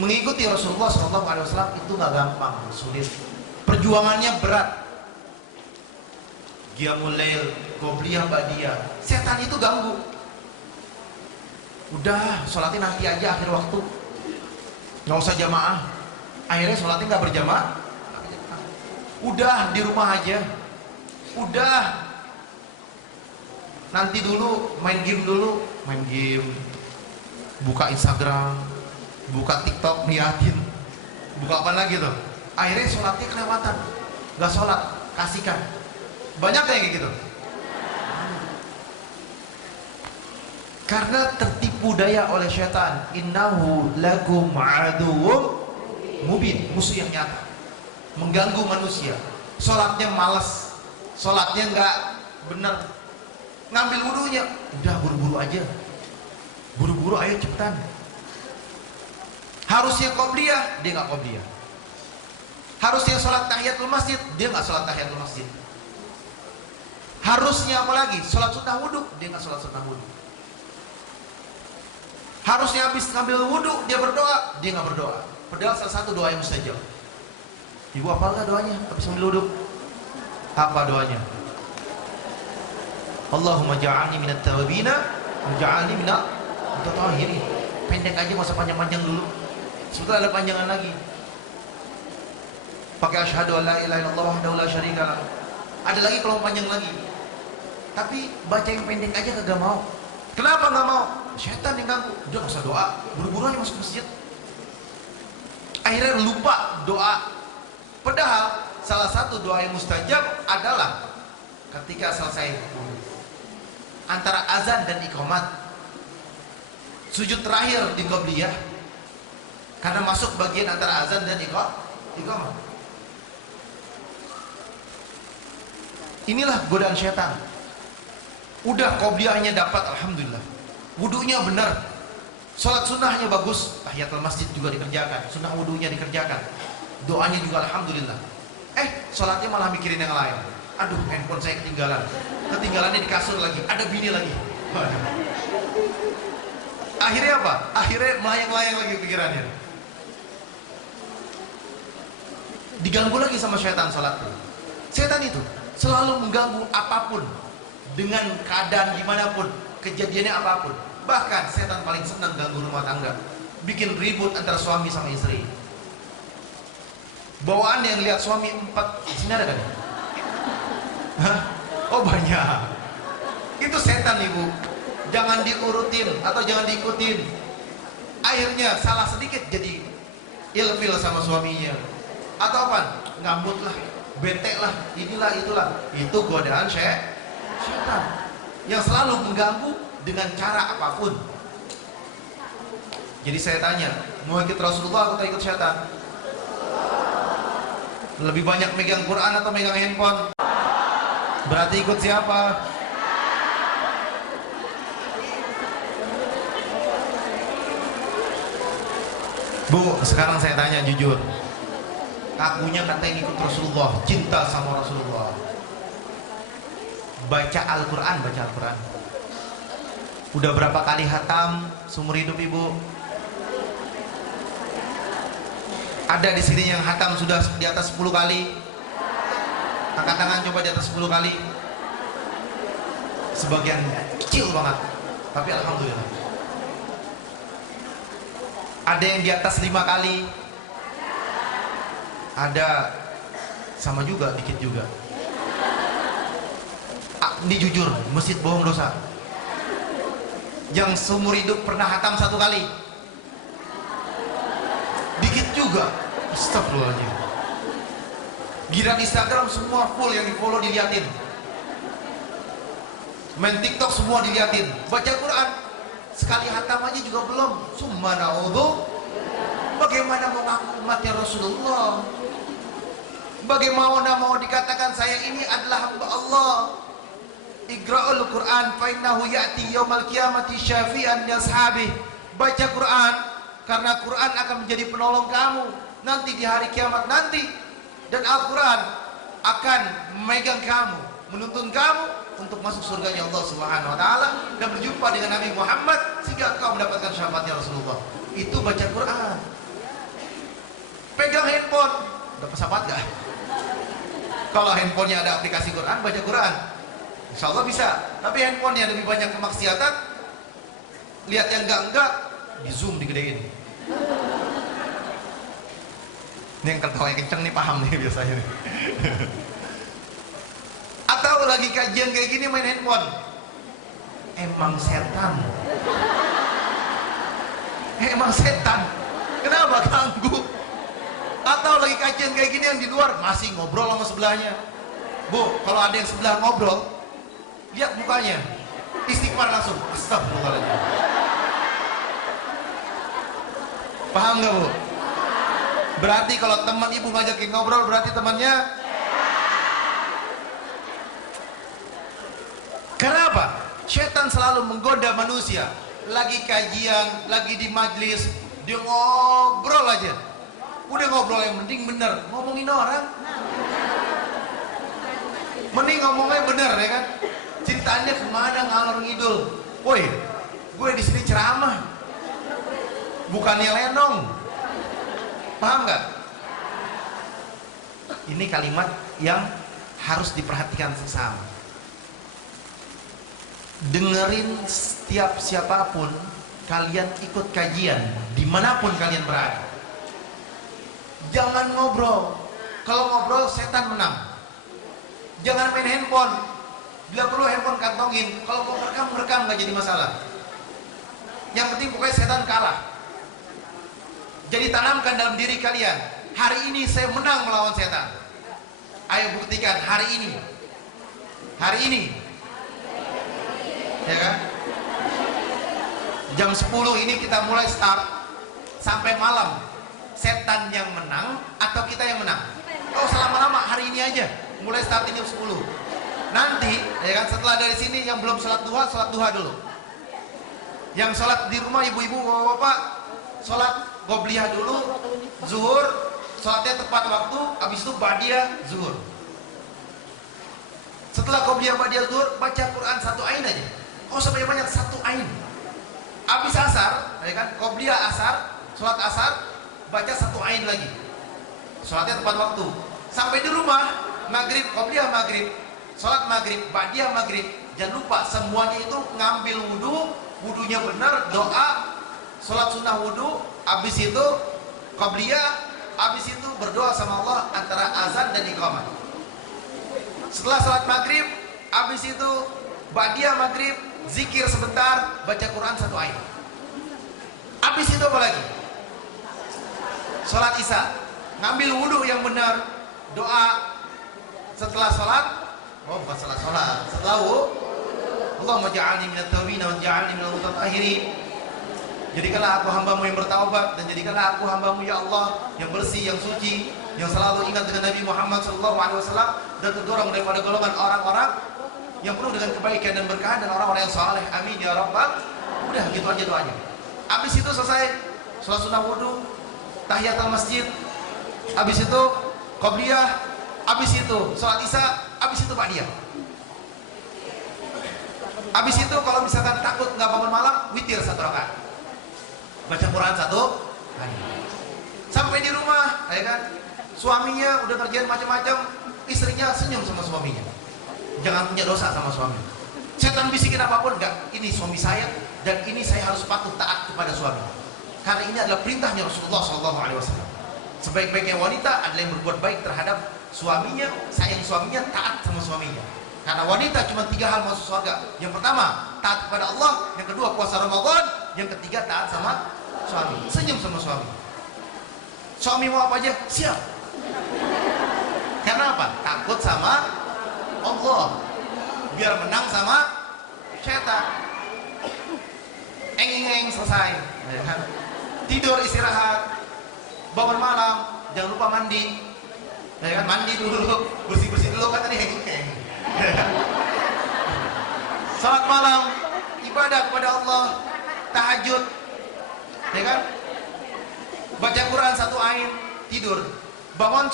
mengikuti Rasulullah SAW itu nggak gampang, sulit. Perjuangannya berat. Qiyamul Lail, Qobliyah, Ba'diyah. Setan itu ganggu. Udah, sholatnya nanti aja akhir waktu, nggak usah jamaah. Akhirnya sholatnya nggak berjamaah. Udah di rumah aja. Udah, nanti dulu main game dulu, main game, buka Instagram, buka TikTok, niatin, buka apa lagi tuh. Akhirnya sholatnya kelewatan, nggak sholat, kasihkan. Banyak kayak gitu. Karena tertipu daya oleh syaitan. Innahu lakum aduwwum mubin, musuh yang nyata, mengganggu manusia. Sholatnya malas, sholatnya nggak benar, ngambil wudunya udah buru-buru aja, buru-buru ayo cepetan. Harusnya qobliyah, dia nggak qobliyah. Harusnya sholat tahiyatul masjid, dia nggak sholat tahiyatul masjid. Harusnya apa lagi? Sholat sunnah wudhu, dia nggak sholat sunnah wudhu. Harusnya habis ngambil wudhu dia berdoa, dia nggak berdoa. Padahal salah satu doa yang mustajab. Ibu apa nggak doanya habis ngambil wudhu? Apa doanya? Allahumma ja'alni minat tawabina wa ja'alni minat mutatahhirin. Pendek aja, masa panjang-panjang dulu. Sebetulnya ada panjangan lagi. Pakai asyhadu an la ilaha illallah wahdahu la syarika lah. Ada lagi kalau panjang lagi. Tapi baca yang pendek aja kagak mau. Kenapa nggak mau? setan yang ganggu. Udah nggak usah doa, buru-buru aja masuk masjid. Akhirnya lupa doa. Padahal salah satu doa yang mustajab adalah ketika selesai antara azan dan iqamat, sujud terakhir di qobliyah, karena masuk bagian antara azan dan iqamat. Inilah godaan syaitan. Udah qobliyahnya dapat, alhamdulillah, wudunya benar, sholat sunnahnya bagus, tahiyatul masjid juga dikerjakan, sunnah wudunya dikerjakan, doanya juga alhamdulillah. Sholatnya malah mikirin yang lain. Aduh, handphone saya ketinggalannya di kasur lagi, ada bini lagi. Akhirnya apa? Akhirnya melayang-layang lagi pikirannya, diganggu lagi sama syaitan sholat. Setan itu selalu mengganggu apapun, dengan keadaan gimana pun, kejadiannya apapun. Bahkan setan paling senang ganggu rumah tangga, bikin ribut antara suami sama istri. Bawaan yang lihat suami 4, sini ada kan? Hah? Oh banyak. Itu setan ibu. Jangan diurutin atau jangan diikutin. Akhirnya salah sedikit jadi ilfil sama suaminya. Atau apa? Ngambut lah, bete lah, inilah itulah. Itu godaan setan yang selalu mengganggu dengan cara apapun. Jadi saya tanya, mau ikut Rasulullah atau ikut setan? Lebih banyak megang Quran atau megang handphone? Berarti ikut siapa? Bu, sekarang saya tanya jujur, akunya katanya ikut Rasulullah, cinta sama Rasulullah, baca Al-Quran, udah berapa kali hatam seumur hidup ibu? Ada di sini yang hatam sudah di atas 10 kali? Angkat tangan coba di atas 10 kali. Sebagian kecil banget, tapi alhamdulillah. Ada yang di atas 5 kali? Ada, sama juga, dikit juga. Ini jujur, masjid bohong dosa. Yang seumur hidup pernah hatam 1 kali? Dikit juga. Astagfirullahaladzim. Giliran Instagram semua full, yang di follow diliatin, main TikTok semua diliatin, baca Quran sekali hatam aja juga belum. Subhanallah. Bagaimana mau ngaku umatnya Rasulullah? Bagaimana mau dikatakan saya ini adalah hamba Allah? Iqra'ul Quran fa innahu ya'ti yaumal qiyamati syafi'an li ashabihi. Baca Quran karena Quran akan menjadi penolong kamu nanti di hari kiamat nanti, dan Al-Quran akan memegang kamu, menuntun kamu untuk masuk surganya Allah Subhanahu wa taala dan berjumpa dengan Nabi Muhammad sehingga kau mendapatkan syafaatnya Rasulullah. Itu baca Quran. Pegang handphone, dapat syafaat gak? Kalau handphonenya ada aplikasi Quran, baca Quran, insya Allah bisa. Tapi handphonenya lebih banyak kemaksiatan, lihat yang enggak, di zoom digedein. Ini yang ketawa yang kenceng nih, paham nih biasanya nih. Atau lagi kajian kayak gini main handphone. Emang setan. Emang setan. Kenapa ganggu? Atau lagi kajian kayak gini yang di luar masih ngobrol sama sebelahnya. Bu, kalau ada yang sebelah ngobrol, lihat mukanya, istighfar langsung. Astagfirullahaladzim. Paham nggak bu? Berarti kalau teman ibu ngajakin ngobrol, berarti temannya. Kenapa? Setan selalu menggoda manusia. Lagi kajian, lagi di majlis, dia ngobrol aja. Udah ngobrol yang penting bener, ngomongin orang. Mending ngomongnya bener ya kan? Ceritanya kemana ngalor ngidul. Woi, gue di sini ceramah, bukannya lenong. Paham nggak? Ini kalimat yang harus diperhatikan sesama. Dengerin setiap siapapun kalian ikut kajian, dimanapun kalian berada. Jangan ngobrol. Kalau ngobrol setan menang. Jangan main handphone. Bila perlu handphone kantongin. Kalau mau rekam nggak jadi masalah. Yang penting pokoknya setan kalah. Jadi tanamkan dalam diri kalian, hari ini saya menang melawan setan. Ayo buktikan hari ini. Hari ini. Ya kan? Jam 10 ini kita mulai start sampai malam. Setan yang menang atau kita yang menang? Oh, selama-lama hari ini aja. Mulai start ini jam 10. Nanti, ya kan, setelah dari sini yang belum sholat duha dulu. Yang sholat di rumah ibu-ibu, bapak-bapak, sholat qobliyah dulu, zuhur, sholatnya tepat waktu, habis itu ba'diyah zuhur. Setelah qobliyah ba'diyah zuhur, baca Quran 1 ain aja. Oh, sampai banyak 1 ain. Habis asar, ya kan, qobliyah asar, sholat asar, baca 1 ain lagi. Sholatnya tepat waktu. Sampai di rumah, maghrib, qobliyah maghrib, sholat maghrib, ba'diyah maghrib. Jangan lupa semuanya itu ngambil wudu, wudunya benar, doa, sholat sunnah wudu, habis itu qobliyah, habis itu berdoa sama Allah antara azan dan iqamah. Setelah sholat maghrib, habis itu ba'diyah maghrib, zikir sebentar, baca Quran 1 ayat. Habis itu apa lagi? Sholat isya, ngambil wudu yang benar, doa. Setelah sholat, oh bukan setelah sholat, setelah wudu, Allahumma ja'alni minat tawbin wa ja'alni minal mutatahhirin. Jadikanlah aku hambamu yang bertaubat, dan jadikanlah aku hambamu ya Allah yang bersih, yang suci, yang selalu ingat dengan Nabi Muhammad SAW, dan terdorong daripada golongan orang-orang yang penuh dengan kebaikan dan berkah, dan orang-orang yang saleh. Amin ya rabbal. Udah gitu aja doanya. Habis itu selesai sholat sunnah wudu, tahiyatul masjid, habis itu qobliyah, habis itu sholat isya, habis itu ba'diyah. Habis itu kalau misalkan takut nggak bangun malam, witir 1 rakaat, baca Quran 1 kali. Sampai di rumah, ya kan, suaminya udah kerjaan macam-macam, istrinya senyum sama suaminya. Jangan punya dosa sama suami. Setan bisikin apapun, enggak, ini suami saya dan ini saya harus patuh taat kepada suami. Karena ini adalah perintahnya Rasulullah SAW. Sebaik-baiknya wanita adalah yang berbuat baik terhadap suaminya, sayang suaminya, taat sama suaminya. Karena wanita cuma 3 hal masuk surga. Yang pertama, taat kepada Allah. Yang kedua, puasa Ramadan. Yang ketiga, taat sama suami. Senyum sama suami. Suami mau apa aja, siap. Karena apa? Takut sama Allah, biar menang sama setan. Eng selesai, ya kan? Tidur istirahat, bangun malam, jangan lupa mandi, ya kan? Mandi dulu, bersih dulu, kan tadi hengeng. Salat malam, ibadah kepada Allah, tahajud, ya kan? Baca Quran 1 ayat, tidur, bangun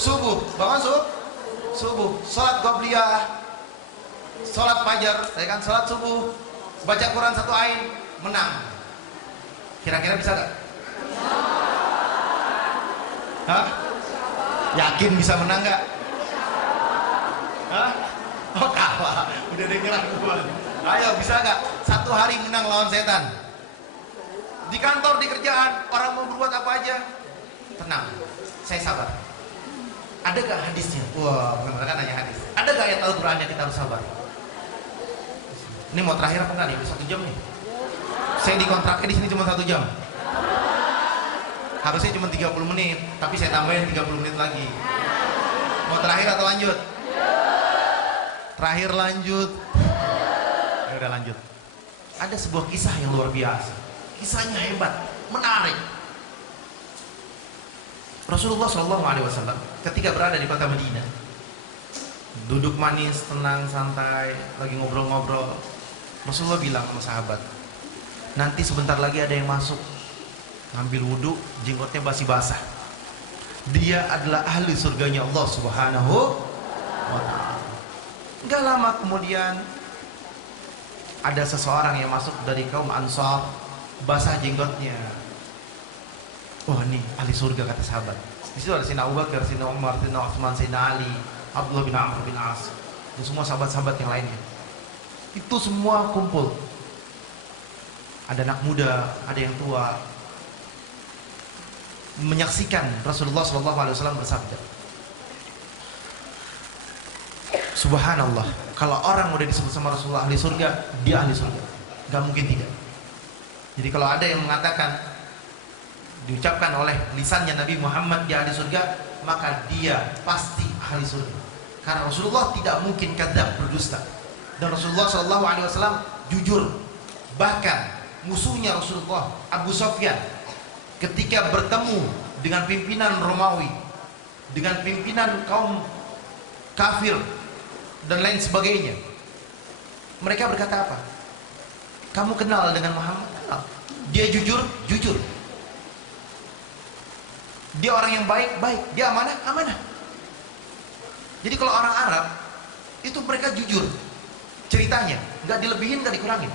subuh, bangun subuh, salat qobliyah, salat fajar, ya kan, salat subuh, baca Quran 1 ayat, menang. Kira-kira bisa gak? Hah? Yakin bisa menang gak? Hah? Oh kalah, udah dengeran gua. Ayo bisa gak? 1 hari menang lawan setan. Di kantor, di kerjaan, orang mau berbuat apa aja, tenang, saya sabar. Ada gak hadisnya? Wah, bener kan nanya hadis. Ada gak ayat Al-Quran yang kita harus sabar? Ini mau terakhir apa enggak nih? 1 jam nih. Saya dikontraknya di sini cuma 1 jam. Harusnya cuma 30 menit, tapi saya tambahin 30 menit lagi. Mau terakhir atau lanjut? Terakhir lanjut. Ya udah lanjut. Ada sebuah kisah yang luar biasa. Kisahnya hebat, menarik. Rasulullah SAW ketika berada di kota Madinah, duduk manis, tenang, santai, lagi ngobrol-ngobrol. Rasulullah bilang sama sahabat, nanti sebentar lagi ada yang masuk, ngambil wudhu, jenggotnya basi basah. Dia adalah ahli surganya Allah Subhanahu wa ta'ala. Gak lama kemudian ada seseorang yang masuk dari kaum Ansar, basah jenggotnya. Wah, ini ahli surga, kata sahabat. Di situ ada Sayyidina Abu Bakar, Sayyidina Umar, Sayyidina Utsman, Sayyidina Ali, Abdullah bin Amr bin As, dan semua sahabat-sahabat yang lainnya. Itu semua kumpul. Ada anak muda, ada yang tua, menyaksikan Rasulullah SAW bersabda, Subhanallah, kalau orang udah disebut sama Rasulullah ahli surga, dia ahli surga. Gak mungkin tidak. Jadi kalau ada yang mengatakan, diucapkan oleh lisannya Nabi Muhammad dia ahli surga, maka dia pasti ahli surga. Karena Rasulullah tidak mungkin kadzab, berdusta. Dan Rasulullah SAW jujur. Bahkan musuhnya Rasulullah, Abu Sufyan, ketika bertemu dengan pimpinan Romawi, dengan pimpinan kaum kafir dan lain sebagainya, mereka berkata apa? Kamu kenal dengan Muhammad? Kenal. Dia jujur? Jujur. Dia orang yang baik? Baik. Dia amanah? Amanah. Jadi kalau orang Arab itu mereka jujur ceritanya, nggak dilebihin, nggak dikurangin.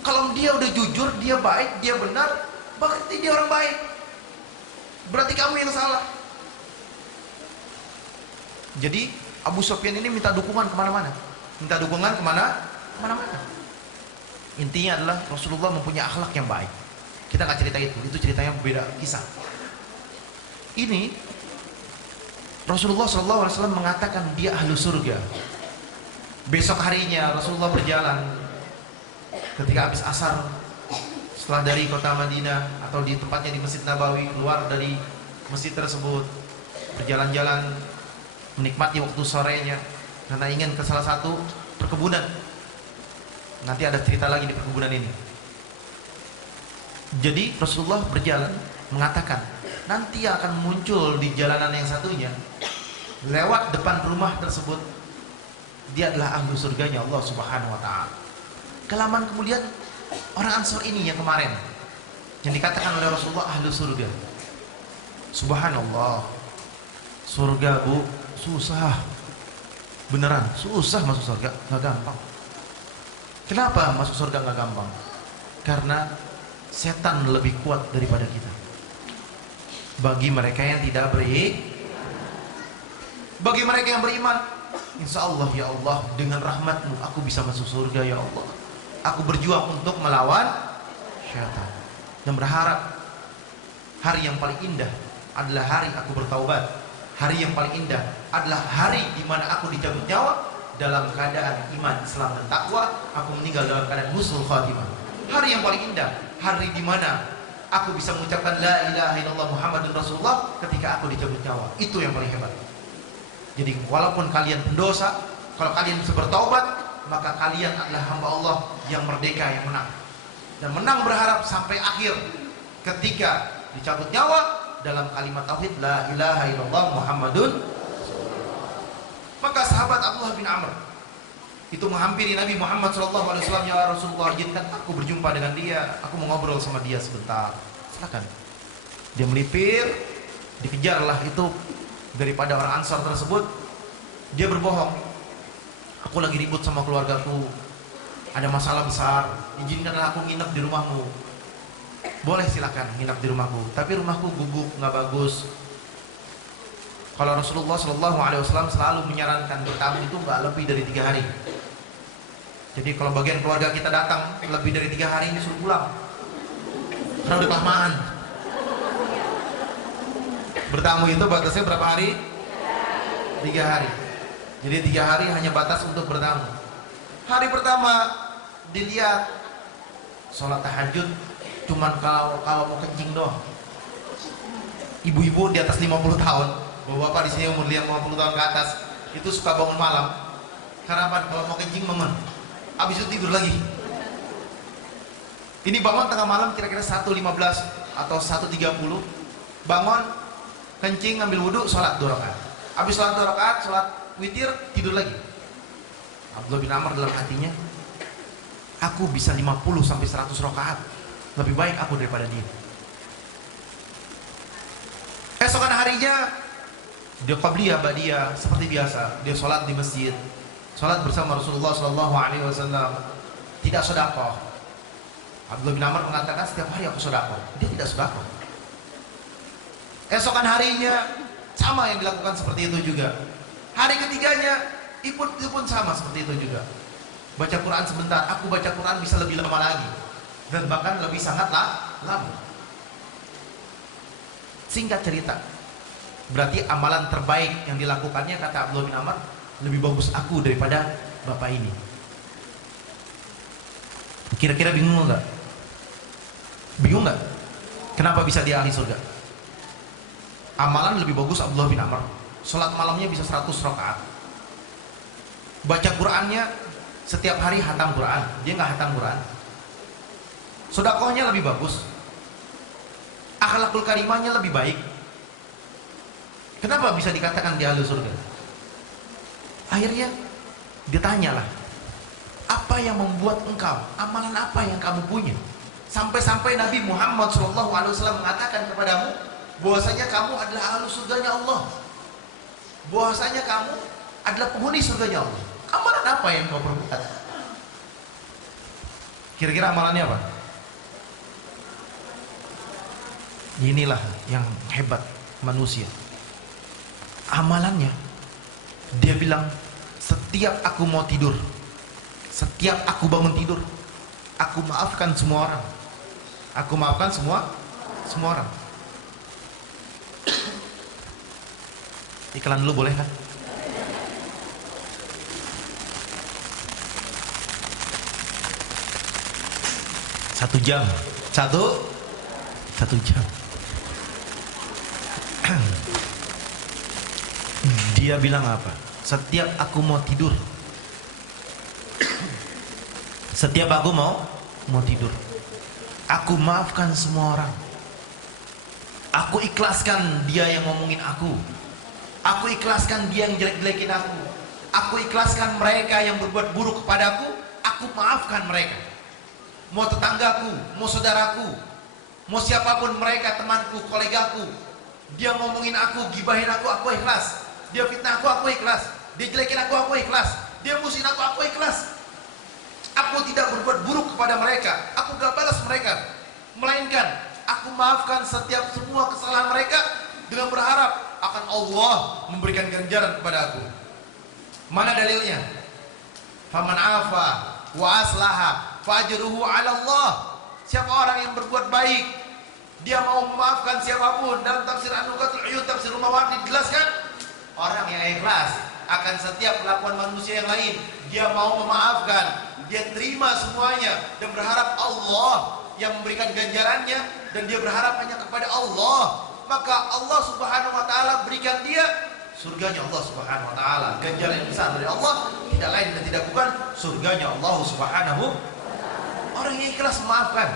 Kalau dia udah jujur, dia baik, dia benar, berarti dia orang baik. Berarti kamu yang salah. Jadi Abu Sufyan ini minta dukungan kemana-mana. Minta dukungan kemana-mana. Intinya adalah Rasulullah mempunyai akhlak yang baik. Kita nggak cerita itu ceritanya beda kisah. Ini Rasulullah SAW mengatakan dia ahlu surga. Besok harinya Rasulullah berjalan ketika habis asar, setelah dari kota Madinah atau di tempatnya di Masjid Nabawi, keluar dari masjid tersebut, berjalan-jalan menikmati waktu sorenya karena ingin ke salah satu perkebunan. Nanti ada cerita lagi di perkebunan ini. Jadi Rasulullah berjalan mengatakan, nanti akan muncul di jalanan yang satunya, lewat depan rumah tersebut, dia adalah ahlu surganya Allah Subhanahu wa ta'ala. Kelamaan kemudian orang Ansor ini yang kemarin yang dikatakan oleh Rasulullah ahlu surga. Subhanallah, surga bu susah, beneran susah masuk surga, nggak gampang. Kenapa masuk surga nggak gampang? Karena setan lebih kuat daripada kita. Bagi mereka yang tidak bagi mereka yang beriman, insya Allah ya Allah, dengan rahmatmu aku bisa masuk surga ya Allah. Aku berjuang untuk melawan syaitan dan berharap hari yang paling indah adalah hari aku bertaubat. Hari yang paling indah adalah hari di mana aku dicabut nyawa dalam keadaan iman, Islam dan takwa. Aku meninggal dalam keadaan husnul khatimah. Hari yang paling indah, hari di mana aku bisa mengucapkan la ilaha illallah Muhammadun Rasulullah ketika aku dicabut nyawa. Itu yang paling hebat. Jadi walaupun kalian pendosa, kalau kalian bisa bertaubat, maka kalian adalah hamba Allah yang merdeka, yang menang. Dan menang berharap sampai akhir ketika dicabut nyawa dalam kalimat tauhid la ilaha illallah Muhammadun. Maka sahabat Abdullah bin Amr itu menghampiri Nabi Muhammad SAW, ya Rasulullah, izinkan aku berjumpa dengan dia, aku mau ngobrol sama dia sebentar. Silakan. Dia melipir, dikejarlah itu daripada orang Ansar tersebut. Dia berbohong, aku lagi ribut sama keluargaku, ada masalah besar, izinkanlah aku nginep di rumahmu. Boleh, silakan nginep di rumahku, tapi rumahku gubuk, nggak bagus. Kalau Rasulullah SAW selalu menyarankan bertamu itu nggak lebih dari 3 hari. Jadi kalau bagian keluarga kita datang lebih dari 3 hari, ini suruh pulang karena udah kelamaan. Bertamu itu batasnya berapa hari? 3 hari. Jadi 3 hari hanya batas untuk bertamu. Hari pertama dilihat sholat tahajud cuman kalau mau kencing doang. Ibu-ibu di atas 50 tahun, bapak-bapak di sini umur 50 tahun ke atas, itu suka bangun malam. Karena apa? Kalau mau kencing momen, habis itu tidur lagi. Ini bangun tengah malam kira-kira 1.15 atau 1.30, bangun, kencing, ngambil wudhu, sholat 2 rakaat. Habis sholat 2 rakaat, sholat witir, tidur lagi. Abdullah bin Amr dalam hatinya, aku bisa 50 sampai 100 rakaat, lebih baik aku daripada dia. Esokan harinya dia qabliyah ba'diyah seperti biasa, dia sholat di masjid, sholat bersama Rasulullah SAW, tidak sedekah. Abdullah bin Amr mengatakan setiap hari aku sedekah, dia tidak sedekah. Esokan harinya sama yang dilakukan seperti itu juga. Hari ketiganya itu pun sama seperti itu juga. Baca Quran sebentar, aku baca Quran bisa lebih lama lagi, dan bahkan lebih sangat lama. Singkat cerita, berarti amalan terbaik yang dilakukannya, kata Abdullah bin Amr, lebih bagus aku daripada bapak ini. Kira-kira bingung nggak? Bingung nggak? Kenapa bisa dia ahli surga? Amalan lebih bagus Abdullah bin Amr. Sholat malamnya bisa 100 rakaat. Baca Qurannya setiap hari hatam Quran. Dia nggak hatam Quran. Sedekahnya lebih bagus. Akhlakul karimahnya lebih baik. Kenapa bisa dikatakan dia ahli surga? Akhirnya ditanyalah, apa yang membuat engkau, amalan apa yang kamu punya, sampai-sampai Nabi Muhammad SAW mengatakan kepadamu bahwasanya kamu adalah ahli surganya Allah, bahwasanya kamu adalah penghuni surganya Allah. Amalan apa yang kau perbuat? Kira-kira amalannya apa? Inilah yang hebat manusia. Amalannya, dia bilang, setiap aku mau tidur, setiap aku bangun tidur, aku maafkan semua orang. Aku maafkan semua orang. Iklan dulu boleh kan? Satu jam. Dia bilang apa? Setiap aku mau tidur, setiap aku mau tidur, aku maafkan semua orang. Aku ikhlaskan dia yang ngomongin aku. Aku ikhlaskan dia yang jelek-jelekin aku. Aku ikhlaskan mereka yang berbuat buruk kepadaku. Aku maafkan mereka. Mau tetanggaku, mau saudaraku, mau siapapun mereka, temanku, kolegaku, dia ngomongin aku, gibahin aku ikhlas. Dia fitnah aku ikhlas. Dia jelekin aku ikhlas. Dia musuhin aku ikhlas. Aku tidak berbuat buruk kepada mereka. Aku gak balas mereka. Melainkan aku maafkan setiap semua kesalahan mereka dengan berharap akan Allah memberikan ganjaran kepada aku. Mana dalilnya? Faman afa wa aslaha fajruhu 'ala Allah. Siapa orang yang berbuat baik, dia mau memaafkan siapapun. Dalam tafsir An-Nukatul Uyun, tafsir Mawardi dijelaskan, orang yang ikhlas akan setiap kelakuan manusia yang lain, dia mau memaafkan, dia terima semuanya dan berharap Allah yang memberikan ganjarannya, dan dia berharap hanya kepada Allah, maka Allah Subhanahu wa taala berikan dia surganya Allah Subhanahu wa taala. Ganjaran yang besar dari Allah tidak lain dan tidak bukan surganya Allah Subhanahu. Orang yang ikhlas memaafkan.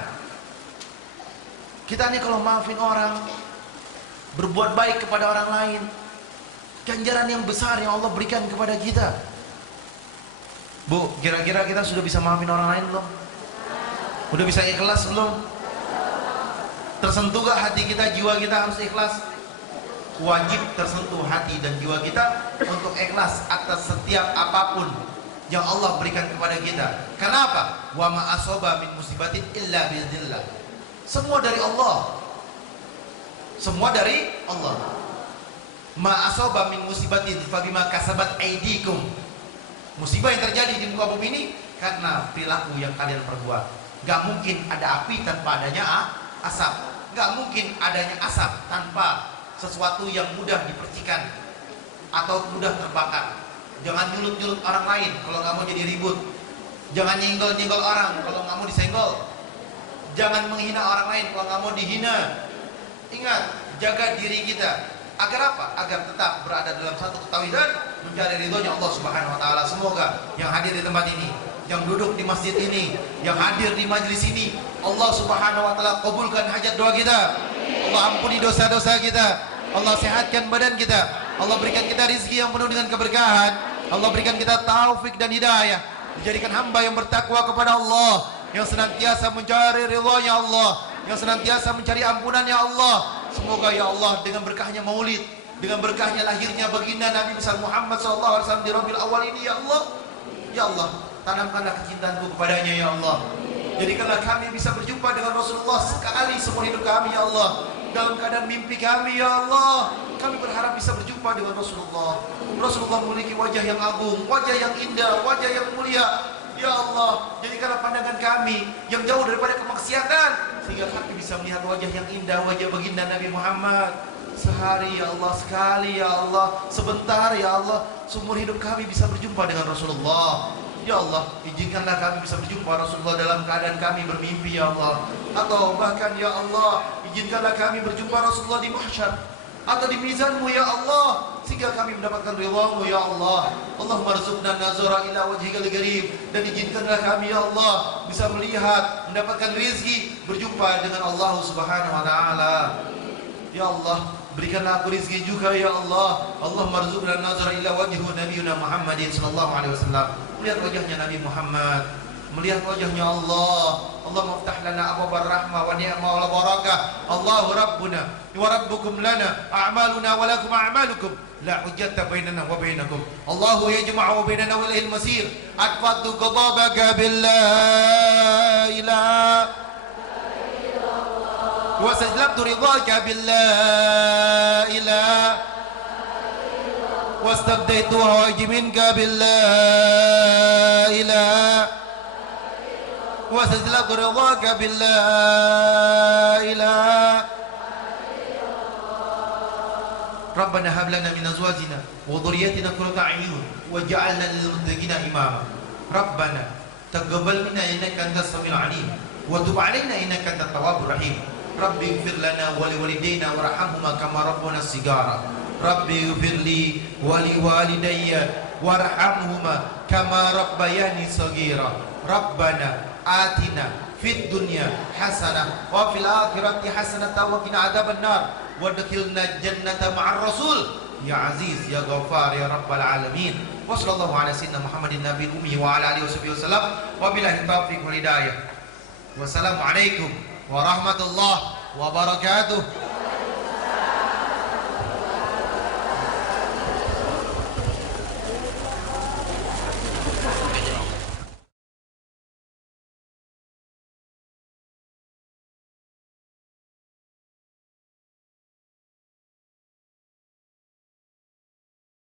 Kita ini kalau maafin orang, berbuat baik kepada orang lain, ganjaran yang besar yang Allah berikan kepada kita. Bu, kira-kira kita sudah bisa maafin orang lain belum? Udah bisa ikhlas belum? Tersentuh gak hati kita, jiwa kita harus ikhlas? Wajib tersentuh hati dan jiwa kita untuk ikhlas atas setiap apapun yang Allah berikan kepada kita. Kenapa? Wa ma asoba min musibatin illa bi'idznillah. Semua dari Allah. Semua dari Allah. Ma asoba min musibatin fabima kasabat aidikum. Musibah yang terjadi di muka bumi ini karena perilaku yang kalian perbuat. Gak mungkin ada api tanpa adanya asap. Gak mungkin adanya asap tanpa sesuatu yang mudah dipercikan atau mudah terbakar. Jangan nyulut-nyulut orang lain kalau nggak mau jadi ribut. Jangan nyenggol-nyenggol orang kalau nggak mau disenggol. Jangan menghina orang lain kalau nggak mau dihina. Ingat, jaga diri kita. Agar apa? Agar tetap berada dalam satu ketawidan, mencari ridhonya Allah Subhanahu wa taala. Semoga yang hadir di tempat ini, yang duduk di masjid ini, yang hadir di majelis ini, Allah Subhanahu wa taala kabulkan hajat doa kita. Allah ampuni dosa-dosa kita. Allah sehatkan badan kita. Allah berikan kita rizki yang penuh dengan keberkahan. Allah berikan kita taufik dan hidayah. Dijadikan hamba yang bertakwa kepada Allah, yang senantiasa mencari ridhonya Allah, yang senantiasa mencari ampunannya Allah. Semoga ya Allah dengan berkahnya maulid, dengan berkahnya lahirnya baginda Nabi besar Muhammad SAW di Rabiul Awal ini, ya Allah, tanamkanlah kecintaanku kepadanya ya Allah. Jadikanlah kami bisa berjumpa dengan Rasulullah sekali seumur hidup kami ya Allah. Dalam keadaan mimpi kami ya Allah, kami berharap bisa berjumpa dengan Rasulullah. Rasulullah memiliki wajah yang agung, wajah yang indah, wajah yang mulia. Ya Allah, jadikanlah pandangan kami yang jauh daripada kemaksiatan, sehingga kami bisa melihat wajah yang indah, wajah baginda Nabi Muhammad. Sehari ya Allah, sekali ya Allah, sebentar ya Allah, seumur hidup kami bisa berjumpa dengan Rasulullah. Ya Allah, izinkanlah kami bisa berjumpa Rasulullah dalam keadaan kami bermimpi ya Allah. Atau bahkan ya Allah, izinkanlah kami berjumpa Rasulullah di mahsyar atau di mizanmu ya Allah, sehingga kami mendapatkan ridhamu ya Allah. Allahumma arzuqna nazara ila wajhikal karim, dan izinkanlah kami ya Allah bisa melihat, mendapatkan rezeki berjumpa dengan Allah Subhanahu wa taala. Ya Allah, berikanlah aku rezeki juga ya Allah. Allahumma arzuqna nazara ila wajhi nabiyina Muhammadin sallallahu alaihi wasallam, melihat wajahnya Nabi Muhammad, melihat wajahnya Allah. Allahumma iftah lana abwabar rahmah wa ni'mah wal barakah. Allahu rabbuna wa rabbukum lana a'maluna wa lakum a'malukum la hujjata bainana wa bainakum. Allahu yajma'u bainana wa ilaihi al-masir. Atfatu ghadabaka billah ilaha wa sajlamtu ridhaka billah ilaha wastabdaitu hawaiji minka billah ilaha وسجلت رضاك بالله إله. ربنا هب لنا من أزواجنا وذرياتنا قرة أعين واجعلنا للمتقين إماما. ربنا تقبل منا إنك أنت السميع العليم وتب علينا إنك أنت التواب الرحيم. ربي اغفر لنا ولوالدينا وارحمهما كما ربنا صغارا. ربي اغفر لي ولوالدي وارحمهما كما ربياني صغيرا. ربنا آتنا في الدنيا حسنة وفي الآخرة حسنة وقنا عذاب النار وادخلنا الجنة مع الرسول يا عزيز يا غفار يا رب العالمين. وصلى الله على سيدنا محمد النبي الأمي وعلى آله وصحبه وسلم وبالله التوفيق والهداية. والسلام عليكم ورحمة الله وبركاته.